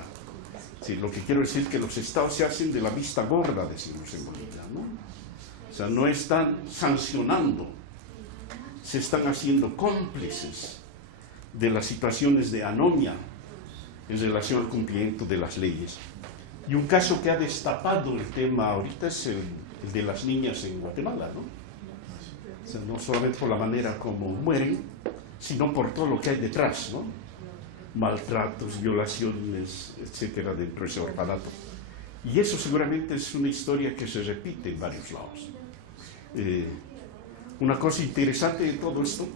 Sí, lo que quiero decir es que los estados se hacen de la vista gorda, decimos en Bolivia, ¿no? O sea, no están sancionando, se están haciendo cómplices de las situaciones de anomia en relación al cumplimiento de las leyes. Y un caso que ha destapado el tema ahorita es el de las niñas en Guatemala, ¿no? O sea, no solamente por la manera como mueren, sino por todo lo que hay detrás, ¿no? Maltratos, violaciones, etcétera, dentro de ese orfanato. Y eso seguramente es una historia que se repite en varios lados. Una cosa interesante de todo esto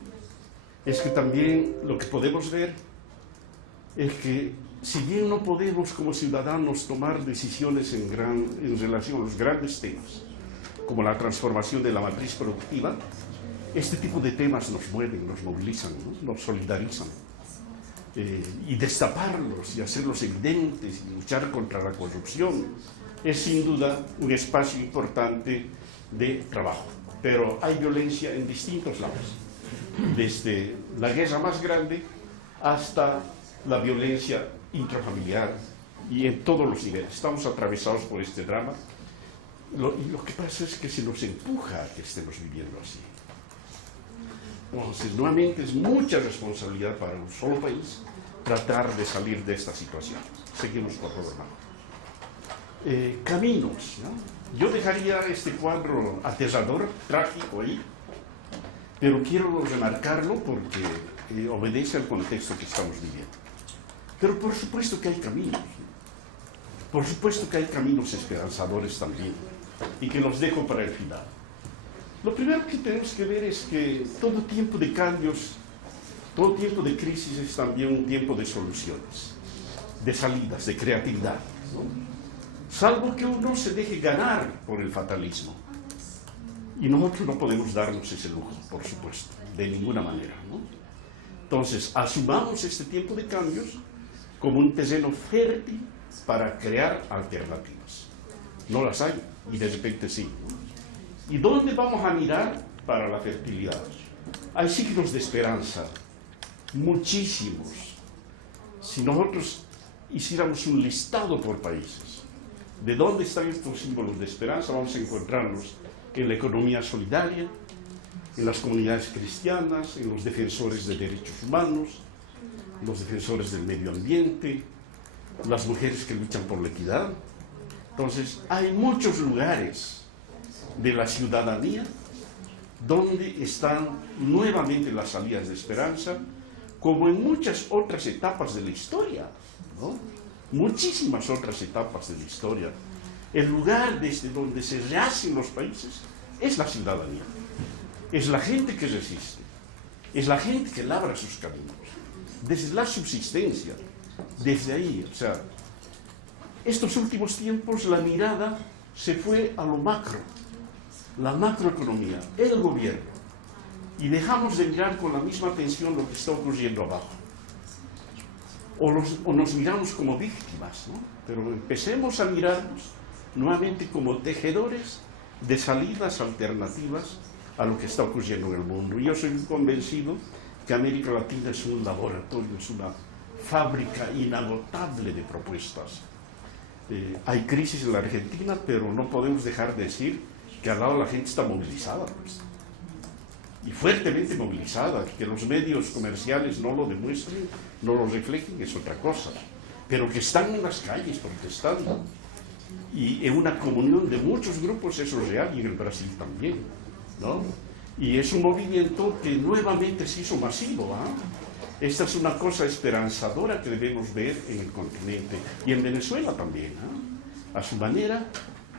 es que también lo que podemos ver es que si bien no podemos como ciudadanos tomar decisiones en relación a los grandes temas, como la transformación de la matriz productiva, este tipo de temas nos mueven, nos movilizan, ¿no? Nos solidarizan. Y destaparlos y hacerlos evidentes y luchar contra la corrupción es sin duda un espacio importante de trabajo. Pero hay violencia en distintos lados, desde la guerra más grande hasta la violencia intrafamiliar y en todos los niveles. Estamos atravesados por este drama y lo que pasa es que se nos empuja a que estemos viviendo así. Entonces, nuevamente es mucha responsabilidad para un solo país, tratar de salir de esta situación. Seguimos, por favor, caminos, ¿no? Yo dejaría este cuadro aterrador, trágico ahí, pero quiero remarcarlo porque obedece al contexto que estamos viviendo. Pero por supuesto que hay caminos, ¿no? Por supuesto que hay caminos esperanzadores también, y que los dejo para el final. Lo primero que tenemos que ver es que todo tiempo de cambios, todo tiempo de crisis es también un tiempo de soluciones, de salidas, de creatividad, ¿no? Salvo que uno se deje ganar por el fatalismo. Y nosotros no podemos darnos ese lujo, por supuesto, de ninguna manera, ¿no? Entonces, asumamos este tiempo de cambios como un terreno fértil para crear alternativas. No las hay, y de repente sí, ¿no? ¿Y dónde vamos a mirar para la fertilidad? Hay signos de esperanza, muchísimos. Si nosotros hiciéramos un listado por países, ¿de dónde están estos símbolos de esperanza? Vamos a encontrarlos en la economía solidaria, en las comunidades cristianas, en los defensores de derechos humanos, los defensores del medio ambiente, las mujeres que luchan por la equidad. Entonces, hay muchos lugares de la ciudadanía donde están nuevamente las salidas de esperanza, como en muchas otras etapas de la historia, ¿no? Muchísimas otras etapas de la historia. El lugar desde donde se rehacen los países es la ciudadanía. Es la gente que resiste. Es la gente que labra sus caminos. Desde la subsistencia. Desde ahí. O sea, estos últimos tiempos la mirada se fue a lo macro. La macroeconomía. El gobierno. Y dejamos de mirar con la misma atención lo que está ocurriendo abajo. O nos miramos como víctimas, ¿no? Pero empecemos a mirarnos nuevamente como tejedores de salidas alternativas a lo que está ocurriendo en el mundo. Y yo soy convencido que América Latina es un laboratorio, es una fábrica inagotable de propuestas. Hay crisis en la Argentina, pero no podemos dejar de decir que al lado la gente está movilizada, pues. Y fuertemente movilizada. Que los medios comerciales no lo demuestren, no lo reflejen, es otra cosa. Pero que están en las calles protestando. Y en una comunión de muchos grupos, eso es real, y en el Brasil también, ¿no? Y es un movimiento que nuevamente se hizo masivo, ¿eh? Esta es una cosa esperanzadora que debemos ver en el continente, y en Venezuela también, ¿eh? A su manera,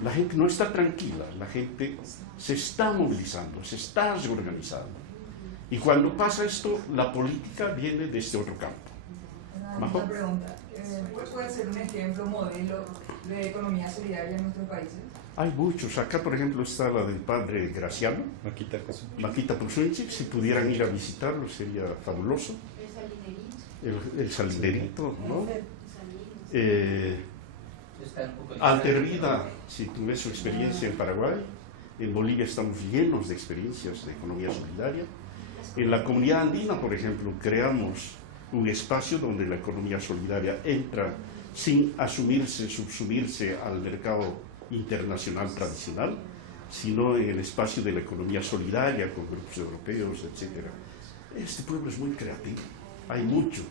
la gente no está tranquila, la gente se está movilizando, se está reorganizando. Y cuando pasa esto, la política viene de este otro campo. Una pregunta. ¿Cuál puede ser un ejemplo, modelo de economía solidaria en nuestros países? Hay muchos. Acá, por ejemplo, está la del padre Graciano, Maquita Pusunchi. Si pudieran ir a visitarlo, sería fabuloso. El salinerito, ¿no? Altervida, si tuve su experiencia en Paraguay. En Bolivia estamos llenos de experiencias de economía solidaria. En la comunidad andina, por ejemplo, creamos un espacio donde la economía solidaria entra sin subsumirse al mercado internacional tradicional, sino en el espacio de la economía solidaria con grupos europeos, etc. Este pueblo es muy creativo, hay mucho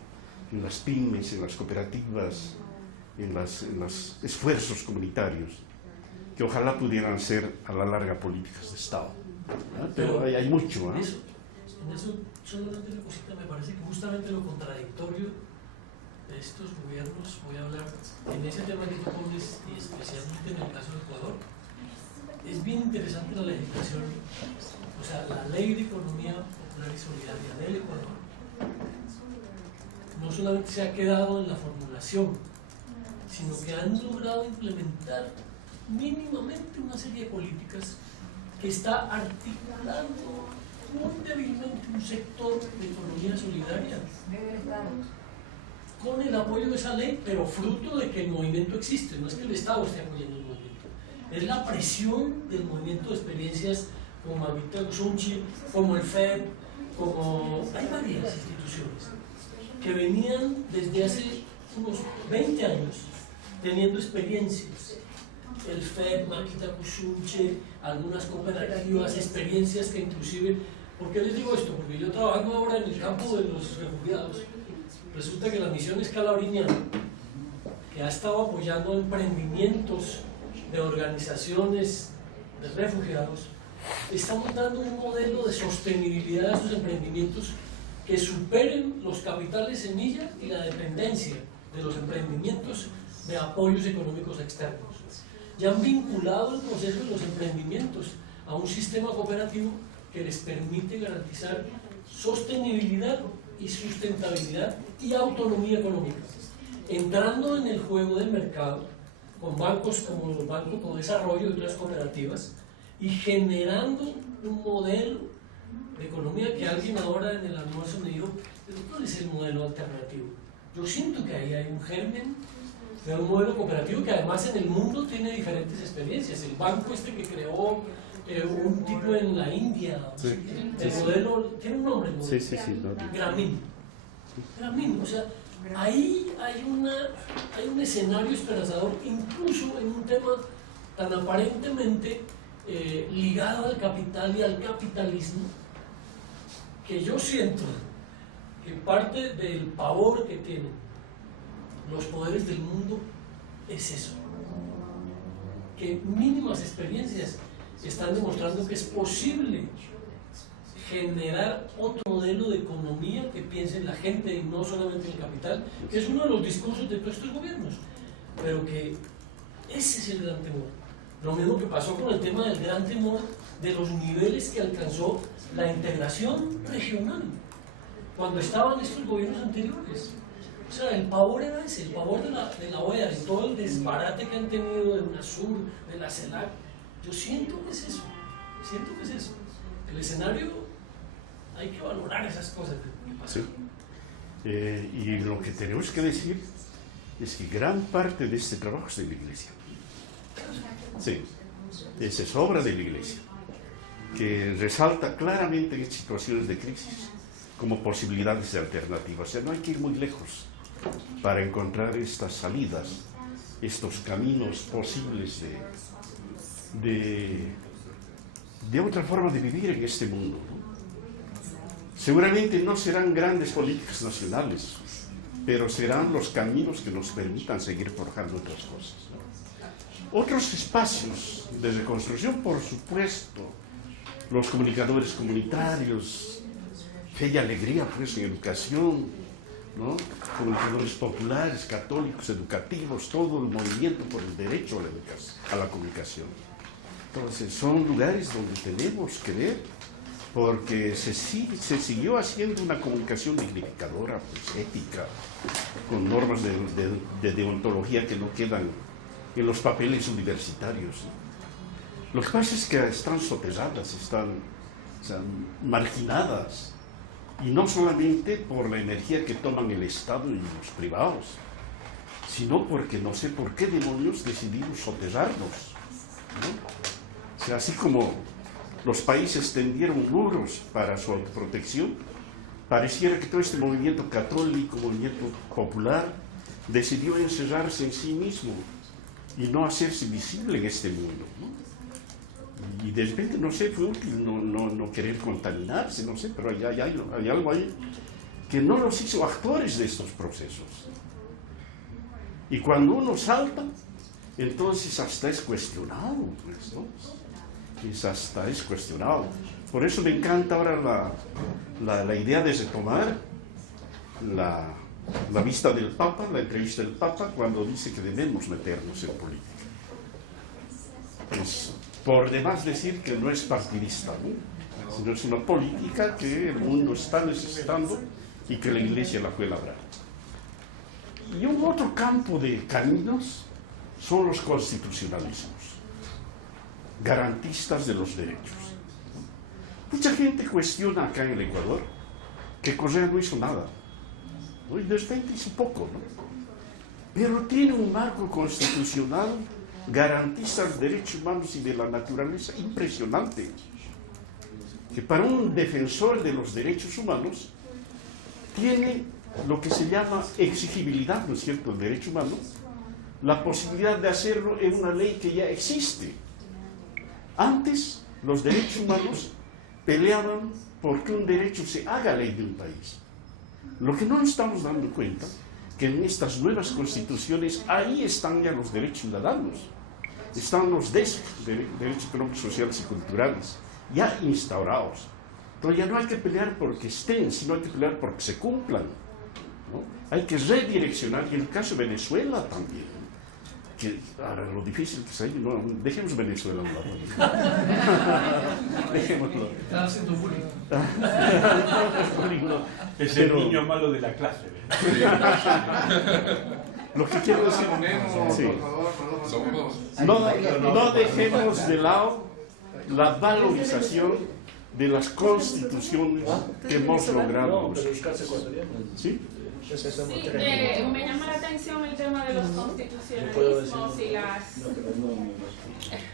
en las pymes, en las cooperativas, en los esfuerzos comunitarios, que ojalá pudieran ser a la larga políticas de Estado. Pero hay mucho. En eso solamente una cosita, me parece que justamente lo contradictorio de estos gobiernos, voy a hablar en ese tema que tú pones, y especialmente en el caso de Ecuador, es bien interesante la legislación, o sea, la ley de economía popular y solidaria del Ecuador no solamente se ha quedado en la formulación, sino que han logrado implementar mínimamente una serie de políticas que está articulando muy débilmente un sector de economía solidaria con el apoyo de esa ley, pero fruto de que el movimiento existe. No es que el Estado esté apoyando el movimiento, es la presión del movimiento de experiencias como Maquita Pusunchi, como el FED, como hay varias instituciones que venían desde hace unos 20 años teniendo experiencias. El FED, Maquita Pusunchi, algunas cooperativas, experiencias que inclusive... ¿Por qué les digo esto? Porque yo trabajando ahora en el campo de los refugiados, Resulta que la misión escalabriniana, que ha estado apoyando emprendimientos de organizaciones de refugiados, estamos dando un modelo de sostenibilidad de esos emprendimientos que superen los capitales semilla y la dependencia de los emprendimientos de apoyos económicos externos. Ya han vinculado el proceso de los emprendimientos a un sistema cooperativo que les permite garantizar sostenibilidad y sustentabilidad y autonomía económica, entrando en el juego del mercado con bancos como los bancos de desarrollo y otras cooperativas y generando un modelo de economía que alguien ahora en el almuerzo me dijo, ¿pero cuál es el modelo alternativo? Yo siento que ahí hay un germen de un modelo cooperativo que además en el mundo tiene diferentes experiencias. El banco este que creó un tipo en la India, sí, el modelo, tiene un nombre, el modelo. Sí, no. Grameen. O sea, ahí hay un escenario esperanzador, incluso en un tema tan aparentemente ligado al capital y al capitalismo, que yo siento que parte del pavor que tienen los poderes del mundo es eso, que mínimas experiencias están demostrando que es posible generar otro modelo de economía que piense en la gente y no solamente en el capital, que es uno de los discursos de todos estos gobiernos, pero que ese es el gran temor. Lo mismo que pasó con el tema del gran temor de los niveles que alcanzó la integración regional cuando estaban estos gobiernos anteriores. O sea, el pavor era ese, el pavor de la OEA, de todo el desbarate que han tenido de UNASUR, de la CELAC. Yo siento que es eso, El escenario, hay que valorar esas cosas que pasan. Sí. Y lo que tenemos que decir es que gran parte de este trabajo es de la Iglesia. Sí, es obra de la Iglesia, que resalta claramente en situaciones de crisis como posibilidades de alternativas. O sea, no hay que ir muy lejos para encontrar estas salidas, estos caminos posibles de otra forma de vivir en este mundo, ¿no? Seguramente no serán grandes políticas nacionales, pero serán los caminos que nos permitan seguir forjando otras cosas, ¿no? Otros espacios de reconstrucción, por supuesto, los comunicadores comunitarios, fe y alegría, pues, en educación, ¿no? Comunicadores populares, católicos, educativos, todo el movimiento por el derecho a la educación, a la comunicación. Entonces, son lugares donde tenemos que ver, porque se siguió haciendo una comunicación dignificadora, pues, ética, con normas de deontología que no quedan en los papeles universitarios, ¿no? Lo que pasa es que están soterradas, están marginadas, y no solamente por la energía que toman el Estado y los privados, sino porque no sé por qué demonios decidimos soterrarnos, ¿no? O sea, así como los países tendieron muros para su autoprotección, pareciera que todo este movimiento católico, movimiento popular, decidió encerrarse en sí mismo y no hacerse visible en este mundo, ¿no? Y de repente, no sé, fue útil no querer contaminarse, no sé, pero hay algo ahí que no los hizo actores de estos procesos. Y cuando uno salta, entonces hasta es cuestionado, pues, ¿no? Es cuestionado. Por eso me encanta ahora la idea de retomar la vista del Papa, la entrevista del Papa, cuando dice que debemos meternos en política. Pues, por demás decir que no es partidista, ¿no? Sino es una política que el mundo está necesitando y que la Iglesia la fue labrar. Y un otro campo de caminos son los constitucionalismos, garantistas de los derechos. Mucha gente cuestiona acá en el Ecuador que Correa no hizo nada, ¿no? Y de repente hizo poco, ¿no? Pero tiene un marco constitucional garantista de los derechos humanos y de la naturaleza impresionante, que para un defensor de los derechos humanos tiene lo que se llama exigibilidad, ¿no es cierto?, del derecho humano, la posibilidad de hacerlo en una ley que ya existe. Antes, los derechos humanos peleaban porque un derecho se haga ley de un país. Lo que no nos estamos dando cuenta, que en estas nuevas constituciones, ahí están ya los derechos ciudadanos, están los derechos económicos, sociales y culturales, ya instaurados. Entonces ya no hay que pelear porque estén, sino hay que pelear porque se cumplan, ¿no? Hay que redireccionar, y en el caso de Venezuela también, que ahora lo difícil que es ahí, no, dejemos Venezuela a un lado. Dejémoslo. Están haciendo bullying. Es el niño malo de la clase. Lo que quiero decir, sí, Somos no dejemos de lado la valorización de las constituciones que hemos logrado. ¿Sí? Sí, me llama la atención el tema de los constitucionalismos y las...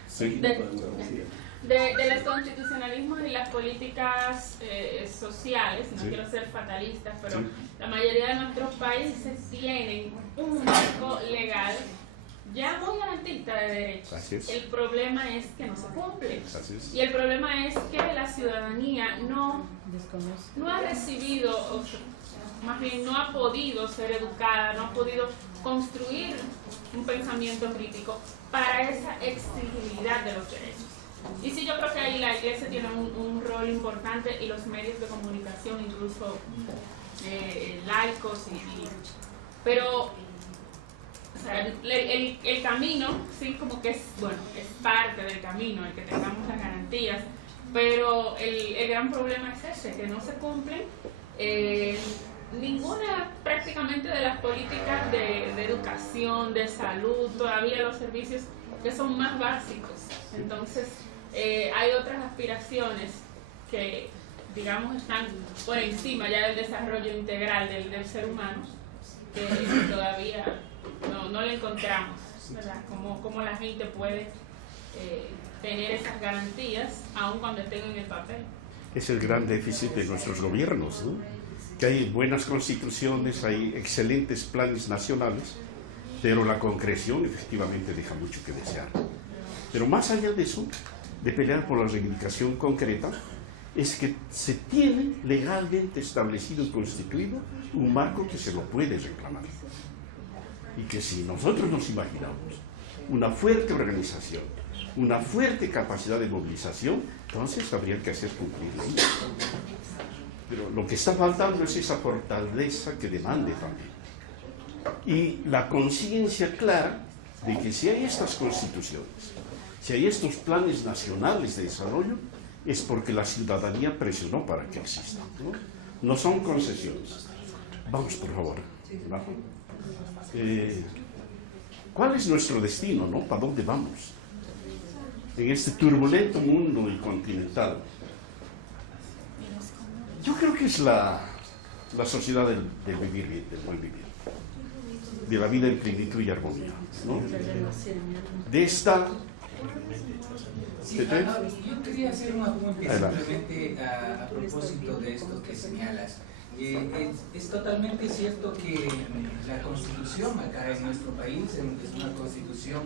Sí. De los constitucionalismos y las políticas sociales, no Sí. quiero ser fatalista, pero Sí. la mayoría de nuestros países tienen un marco legal ya muy garantista de derechos. Así es. El problema es que no se cumple. Así es. Y el problema es que la ciudadanía no ha recibido, o sea, más bien no ha podido ser educada, no ha podido construir un pensamiento crítico para esa exigibilidad de los derechos. Y sí, yo creo que ahí la Iglesia tiene un rol importante y los medios de comunicación, incluso laicos, pero o sea, el camino, sí, como que es, bueno, es parte del camino, el que tengamos las garantías, pero el gran problema es ese, que no se cumplen ninguna prácticamente de las políticas de educación, de salud, todavía los servicios que son más básicos. Entonces, hay otras aspiraciones que, digamos, están por encima ya del desarrollo integral del ser humano, que todavía no le encontramos, ¿verdad? Cómo la gente puede tener esas garantías, aun cuando estén en el papel. Es el gran déficit de nuestros gobiernos, ¿no? Que hay buenas constituciones, hay excelentes planes nacionales, pero la concreción efectivamente deja mucho que desear. Pero más allá de eso, de pelear por la reivindicación concreta, es que se tiene legalmente establecido y constituido un marco que se lo puede reclamar. Y que si nosotros nos imaginamos una fuerte organización, una fuerte capacidad de movilización, entonces habría que hacer cumplir la ley. Pero lo que está faltando es esa fortaleza que demande también. Y la conciencia clara de que si hay estas constituciones, si hay estos planes nacionales de desarrollo, es porque la ciudadanía presionó para que existan, ¿no? No son concesiones. Vamos, por favor. ¿Cuál es nuestro destino, no? ¿Para dónde vamos? En este turbulento mundo y continental. Yo creo que es la sociedad del vivir bien, del buen vivir, de la vida en plenitud y armonía, ¿no? De esta... Sí, yo quería hacer un apunte simplemente a propósito de esto que señalas. Es totalmente cierto que la Constitución acá en nuestro país es una Constitución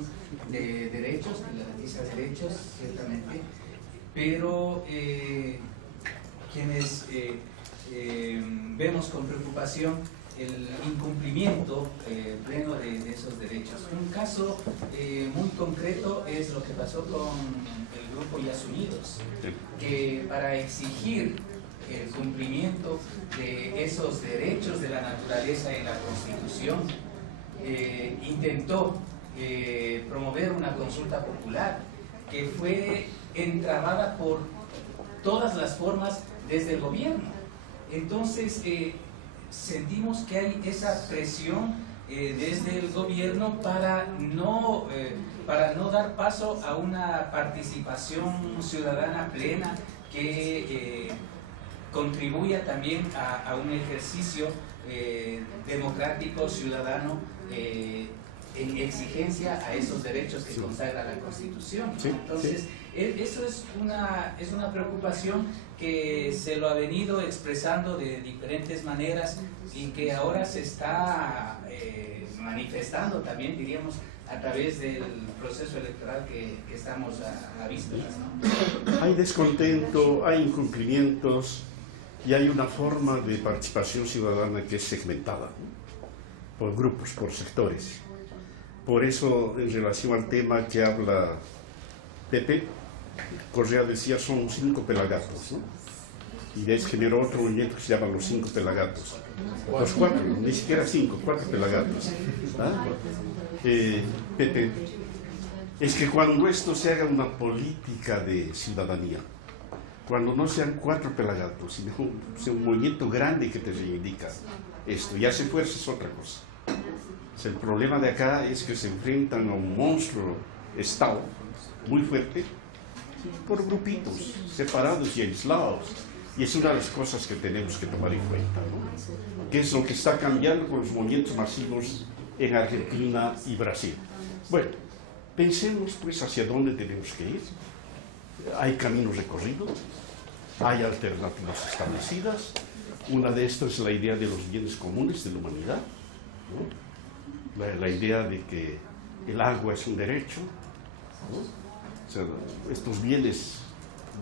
de derechos, que garantiza derechos, ciertamente, pero quienes vemos con preocupación el incumplimiento pleno de esos derechos. Un caso muy concreto es lo que pasó con el grupo Yas Unidos, que para exigir el cumplimiento de esos derechos de la naturaleza en la Constitución intentó promover una consulta popular que fue entrabada por todas las formas desde el gobierno. Entonces sentimos que hay esa presión desde el gobierno para no dar paso a una participación ciudadana plena que contribuya también a un ejercicio democrático ciudadano en exigencia a esos derechos que consagra la Constitución. Sí, entonces, eso es una preocupación que se lo ha venido expresando de diferentes maneras y que ahora se está manifestando también, diríamos, a través del proceso electoral que estamos a vísperas, ¿no? Hay descontento, hay incumplimientos, y hay una forma de participación ciudadana que es segmentada, ¿no? Por grupos, por sectores. Por eso, en relación al tema que habla Pepe, Correa decía son 5 pelagatos, ¿no? Y de ahí generó otro movimiento que se llama los 5 pelagatos. Los 4, ni siquiera 5, 4 pelagatos. ¿Ah? Pepe, es que cuando esto se haga una política de ciudadanía, cuando no sean 4 pelagatos, sino sea un movimiento grande que te reivindica esto, ya se fuerza es otra cosa. O sea, el problema de acá es que se enfrentan a un monstruo Estado muy fuerte por grupitos separados y aislados. Y es una de las cosas que tenemos que tomar en cuenta, ¿no? ¿Qué es lo que está cambiando con los movimientos masivos en Argentina y Brasil? Bueno, pensemos pues hacia dónde tenemos que ir. Hay caminos recorridos, hay alternativas establecidas. Una de estas es la idea de los bienes comunes de la humanidad, ¿no? La idea de que el agua es un derecho, ¿no? O sea, estos bienes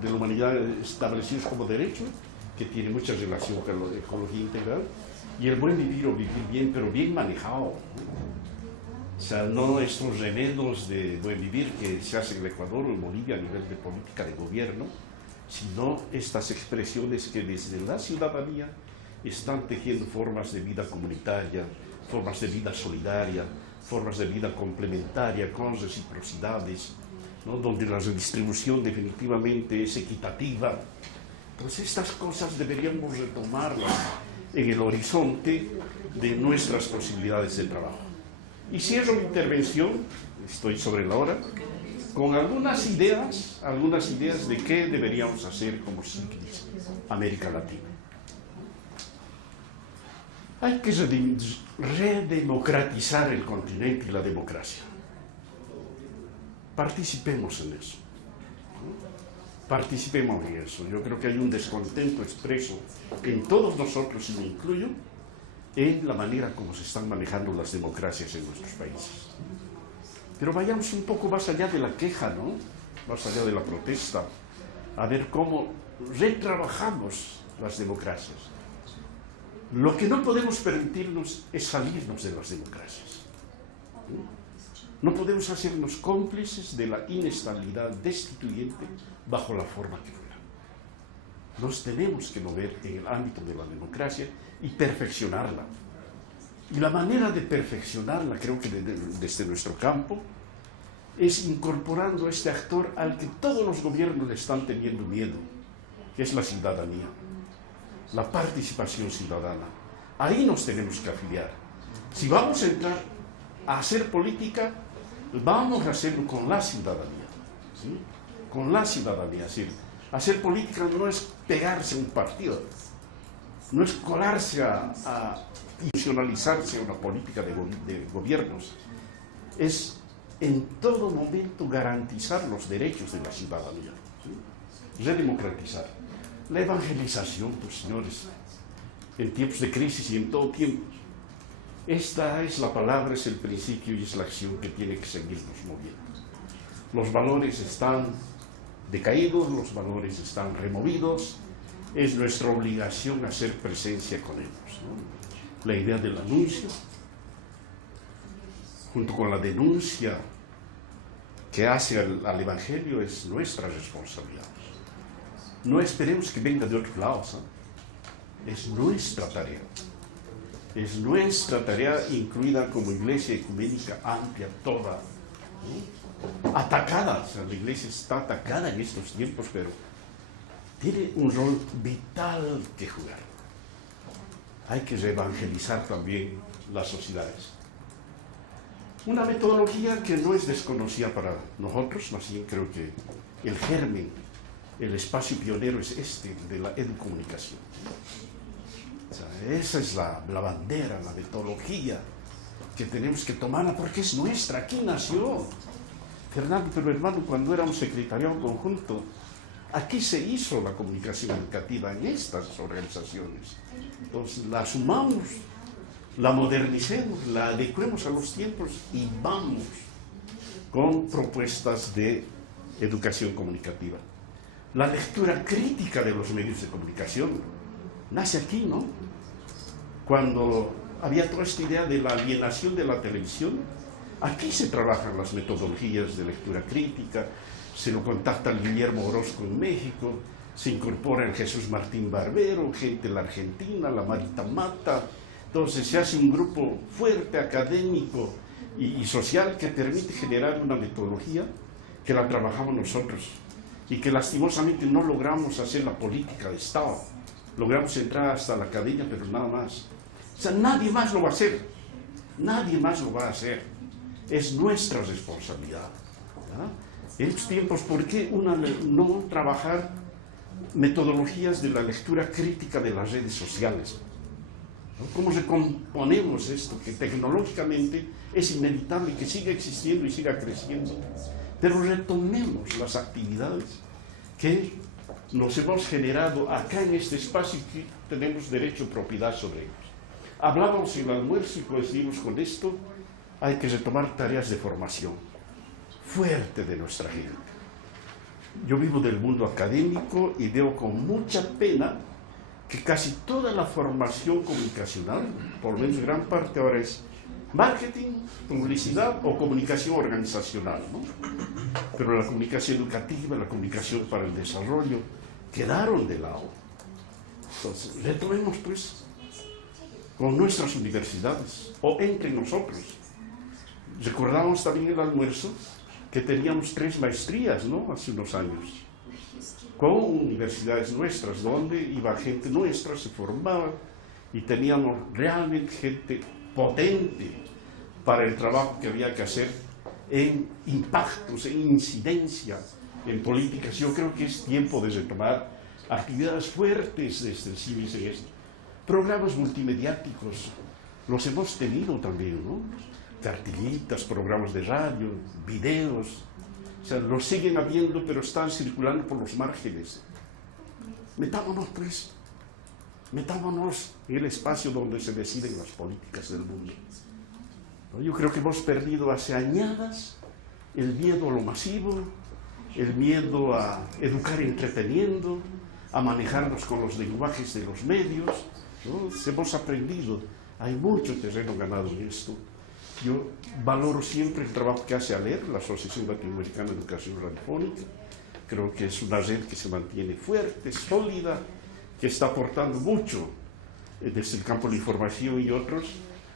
de la humanidad establecidos como derecho, que tiene mucha relación con la ecología integral, y el buen vivir o vivir bien, pero bien manejado, ¿no? O sea, no estos remedos de buen vivir que se hace en el Ecuador o en Bolivia a nivel de política de gobierno, sino estas expresiones que desde la ciudadanía están tejiendo formas de vida comunitaria, formas de vida solidaria, formas de vida complementaria con reciprocidades, ¿no? Donde la redistribución definitivamente es equitativa. Entonces estas cosas deberíamos retomarlas en el horizonte de nuestras posibilidades de trabajo. Y cierro mi intervención, estoy sobre la hora, con algunas ideas de qué deberíamos hacer como CICLIS América Latina. Hay que redemocratizar el continente y la democracia. Participemos en eso. Participemos en eso. Yo creo que hay un descontento expreso en todos nosotros, y me incluyo, en la manera como se están manejando las democracias en nuestros países. Pero vayamos un poco más allá de la queja, ¿no? Más allá de la protesta, a ver cómo retrabajamos las democracias. Lo que no podemos permitirnos es salirnos de las democracias. No podemos hacernos cómplices de la inestabilidad destituyente bajo la forma que fuera. Nos tenemos que mover en el ámbito de la democracia y perfeccionarla. Y la manera de perfeccionarla, creo que desde nuestro campo, es incorporando a este actor al que todos los gobiernos le están teniendo miedo, que es la ciudadanía, la participación ciudadana. Ahí nos tenemos que afiliar. Si vamos a entrar a hacer política, vamos a hacerlo con la ciudadanía, ¿sí? Con la ciudadanía. Es decir, hacer política no es pegarse a un partido, no es colarse a institucionalizarse a una política de gobiernos, es en todo momento garantizar los derechos de la ciudadanía, ¿sí? Redemocratizar. La evangelización, pues señores, en tiempos de crisis y en todo tiempo, esta es la palabra, es el principio y es la acción que tiene que seguirnos moviendo. Los valores están decaídos, los valores están removidos, es nuestra obligación hacer presencia con ellos, ¿no? La idea del anuncio, junto con la denuncia que hace al Evangelio, es nuestra responsabilidad. No esperemos que venga de otros lados, ¿eh? Es nuestra tarea. Es nuestra tarea, incluida como iglesia ecuménica amplia, toda, ¿no? Atacada. O sea, la iglesia está atacada en estos tiempos, pero tiene un rol vital que jugar. Hay que reevangelizar también las sociedades. Una metodología que no es desconocida para nosotros, más bien creo que el germen, el espacio pionero es este, de la educomunicación. O sea, esa es la bandera, la metodología que tenemos que tomarla porque es nuestra, aquí nació. Fernando, pero hermano, cuando éramos secretariado conjunto, aquí se hizo la comunicación educativa en estas organizaciones. Entonces la sumamos, la modernicemos, la adecuemos a los tiempos y vamos con propuestas de educación comunicativa. La lectura crítica de los medios de comunicación, nace aquí, ¿no? Cuando había toda esta idea de la alienación de la televisión, aquí se trabajan las metodologías de lectura crítica, se lo contacta el Guillermo Orozco en México, se incorpora el Jesús Martín Barbero, gente de la Argentina, la Marita Mata. Entonces se hace un grupo fuerte, académico y social que permite generar una metodología que la trabajamos nosotros y que lastimosamente no logramos hacer la política de Estado. Logramos entrar hasta la academia, pero nada más. O sea, nadie más lo va a hacer. Nadie más lo va a hacer. Es nuestra responsabilidad. ¿Verdad? En estos tiempos, ¿por qué no trabajar metodologías de la lectura crítica de las redes sociales? ¿No? ¿Cómo recomponemos esto que tecnológicamente es inevitable que siga existiendo y siga creciendo? Pero retomemos las actividades que nos hemos generado acá en este espacio y que tenemos derecho a propiedad sobre ellos. Hablábamos en el almuerzo y coincidimos con esto, hay que retomar tareas de formación fuerte de nuestra gente. Yo vivo del mundo académico y veo con mucha pena que casi toda la formación comunicacional, por lo menos gran parte ahora es marketing, publicidad o comunicación organizacional, ¿no? Pero la comunicación educativa, la comunicación para el desarrollo, quedaron de lado. Entonces, retomemos pues con nuestras universidades o entre nosotros. Recordamos también el almuerzo que teníamos 3 maestrías, ¿no? Hace unos años, con universidades nuestras, donde iba gente nuestra, se formaba y teníamos realmente gente potente para el trabajo que había que hacer en impactos, en incidencia, en políticas. Yo creo que es tiempo de retomar actividades fuertes desde el CIVIS en esto. Programas multimediáticos, los hemos tenido también, ¿no? Cartillitas, programas de radio, videos, o sea, los siguen habiendo, pero están circulando por los márgenes. Metámonos pues, metámonos en el espacio donde se deciden las políticas del mundo. Yo creo que hemos perdido hace añadas el miedo a lo masivo, el miedo a educar entreteniendo, a manejarnos con los lenguajes de los medios, ¿no? Hemos aprendido, hay mucho terreno ganado en esto. Yo valoro siempre el trabajo que hace ALER, la Asociación Latinoamericana de Educación Radiofónica. Creo que es una red que se mantiene fuerte, sólida, que está aportando mucho desde el campo de la información y otros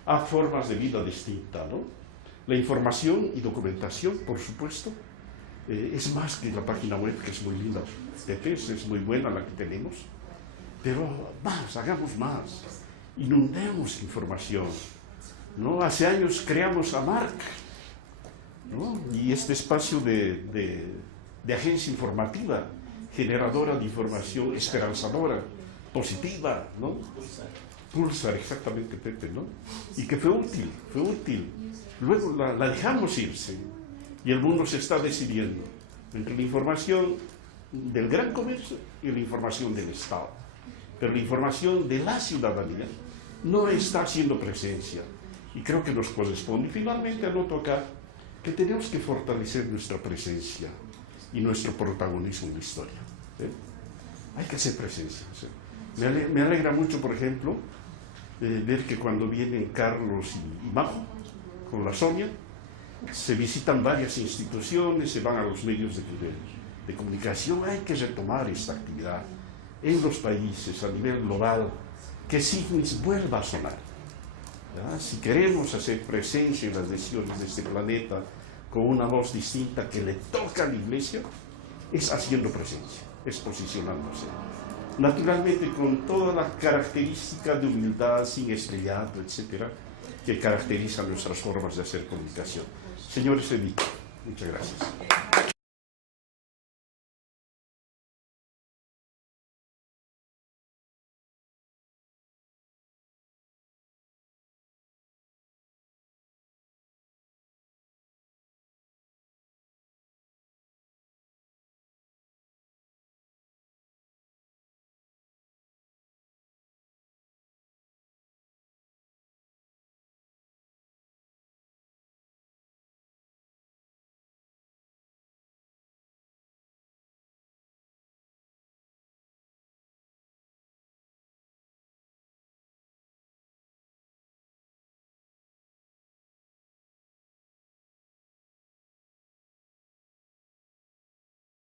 a formas de vida distintas, ¿no? La información y documentación, por supuesto, es más que la página web, que es muy linda, es muy buena la que tenemos, pero más, hagamos más, inundemos información, ¿no? Hace años creamos AMARC, ¿no? Y este espacio de agencia informativa, generadora de información esperanzadora, positiva, ¿no? Pulsar, exactamente, Pepe, ¿no? Y que fue útil, fue útil. Luego la dejamos irse y el mundo se está decidiendo entre la información del gran comercio y la información del Estado. Pero la información de la ciudadanía no está haciendo presencia. Y creo que nos corresponde. Y finalmente anoto acá que tenemos que fortalecer nuestra presencia y nuestro protagonismo en la historia. Hay que hacer presencia. Me alegra mucho, por ejemplo, ver que cuando vienen Carlos y Majo con la Sonia, se visitan varias instituciones, se van a los medios de comunicación. Hay que retomar esta actividad en los países, a nivel global, que CIVIS vuelva a sonar. ¿Ya? Si queremos hacer presencia en las decisiones de este planeta con una voz distinta que le toca a la Iglesia, es haciendo presencia, es posicionándose. Naturalmente con toda la característica de humildad, sin estrellato, etcétera, que caracterizan nuestras formas de hacer comunicación. Señores, muchas gracias.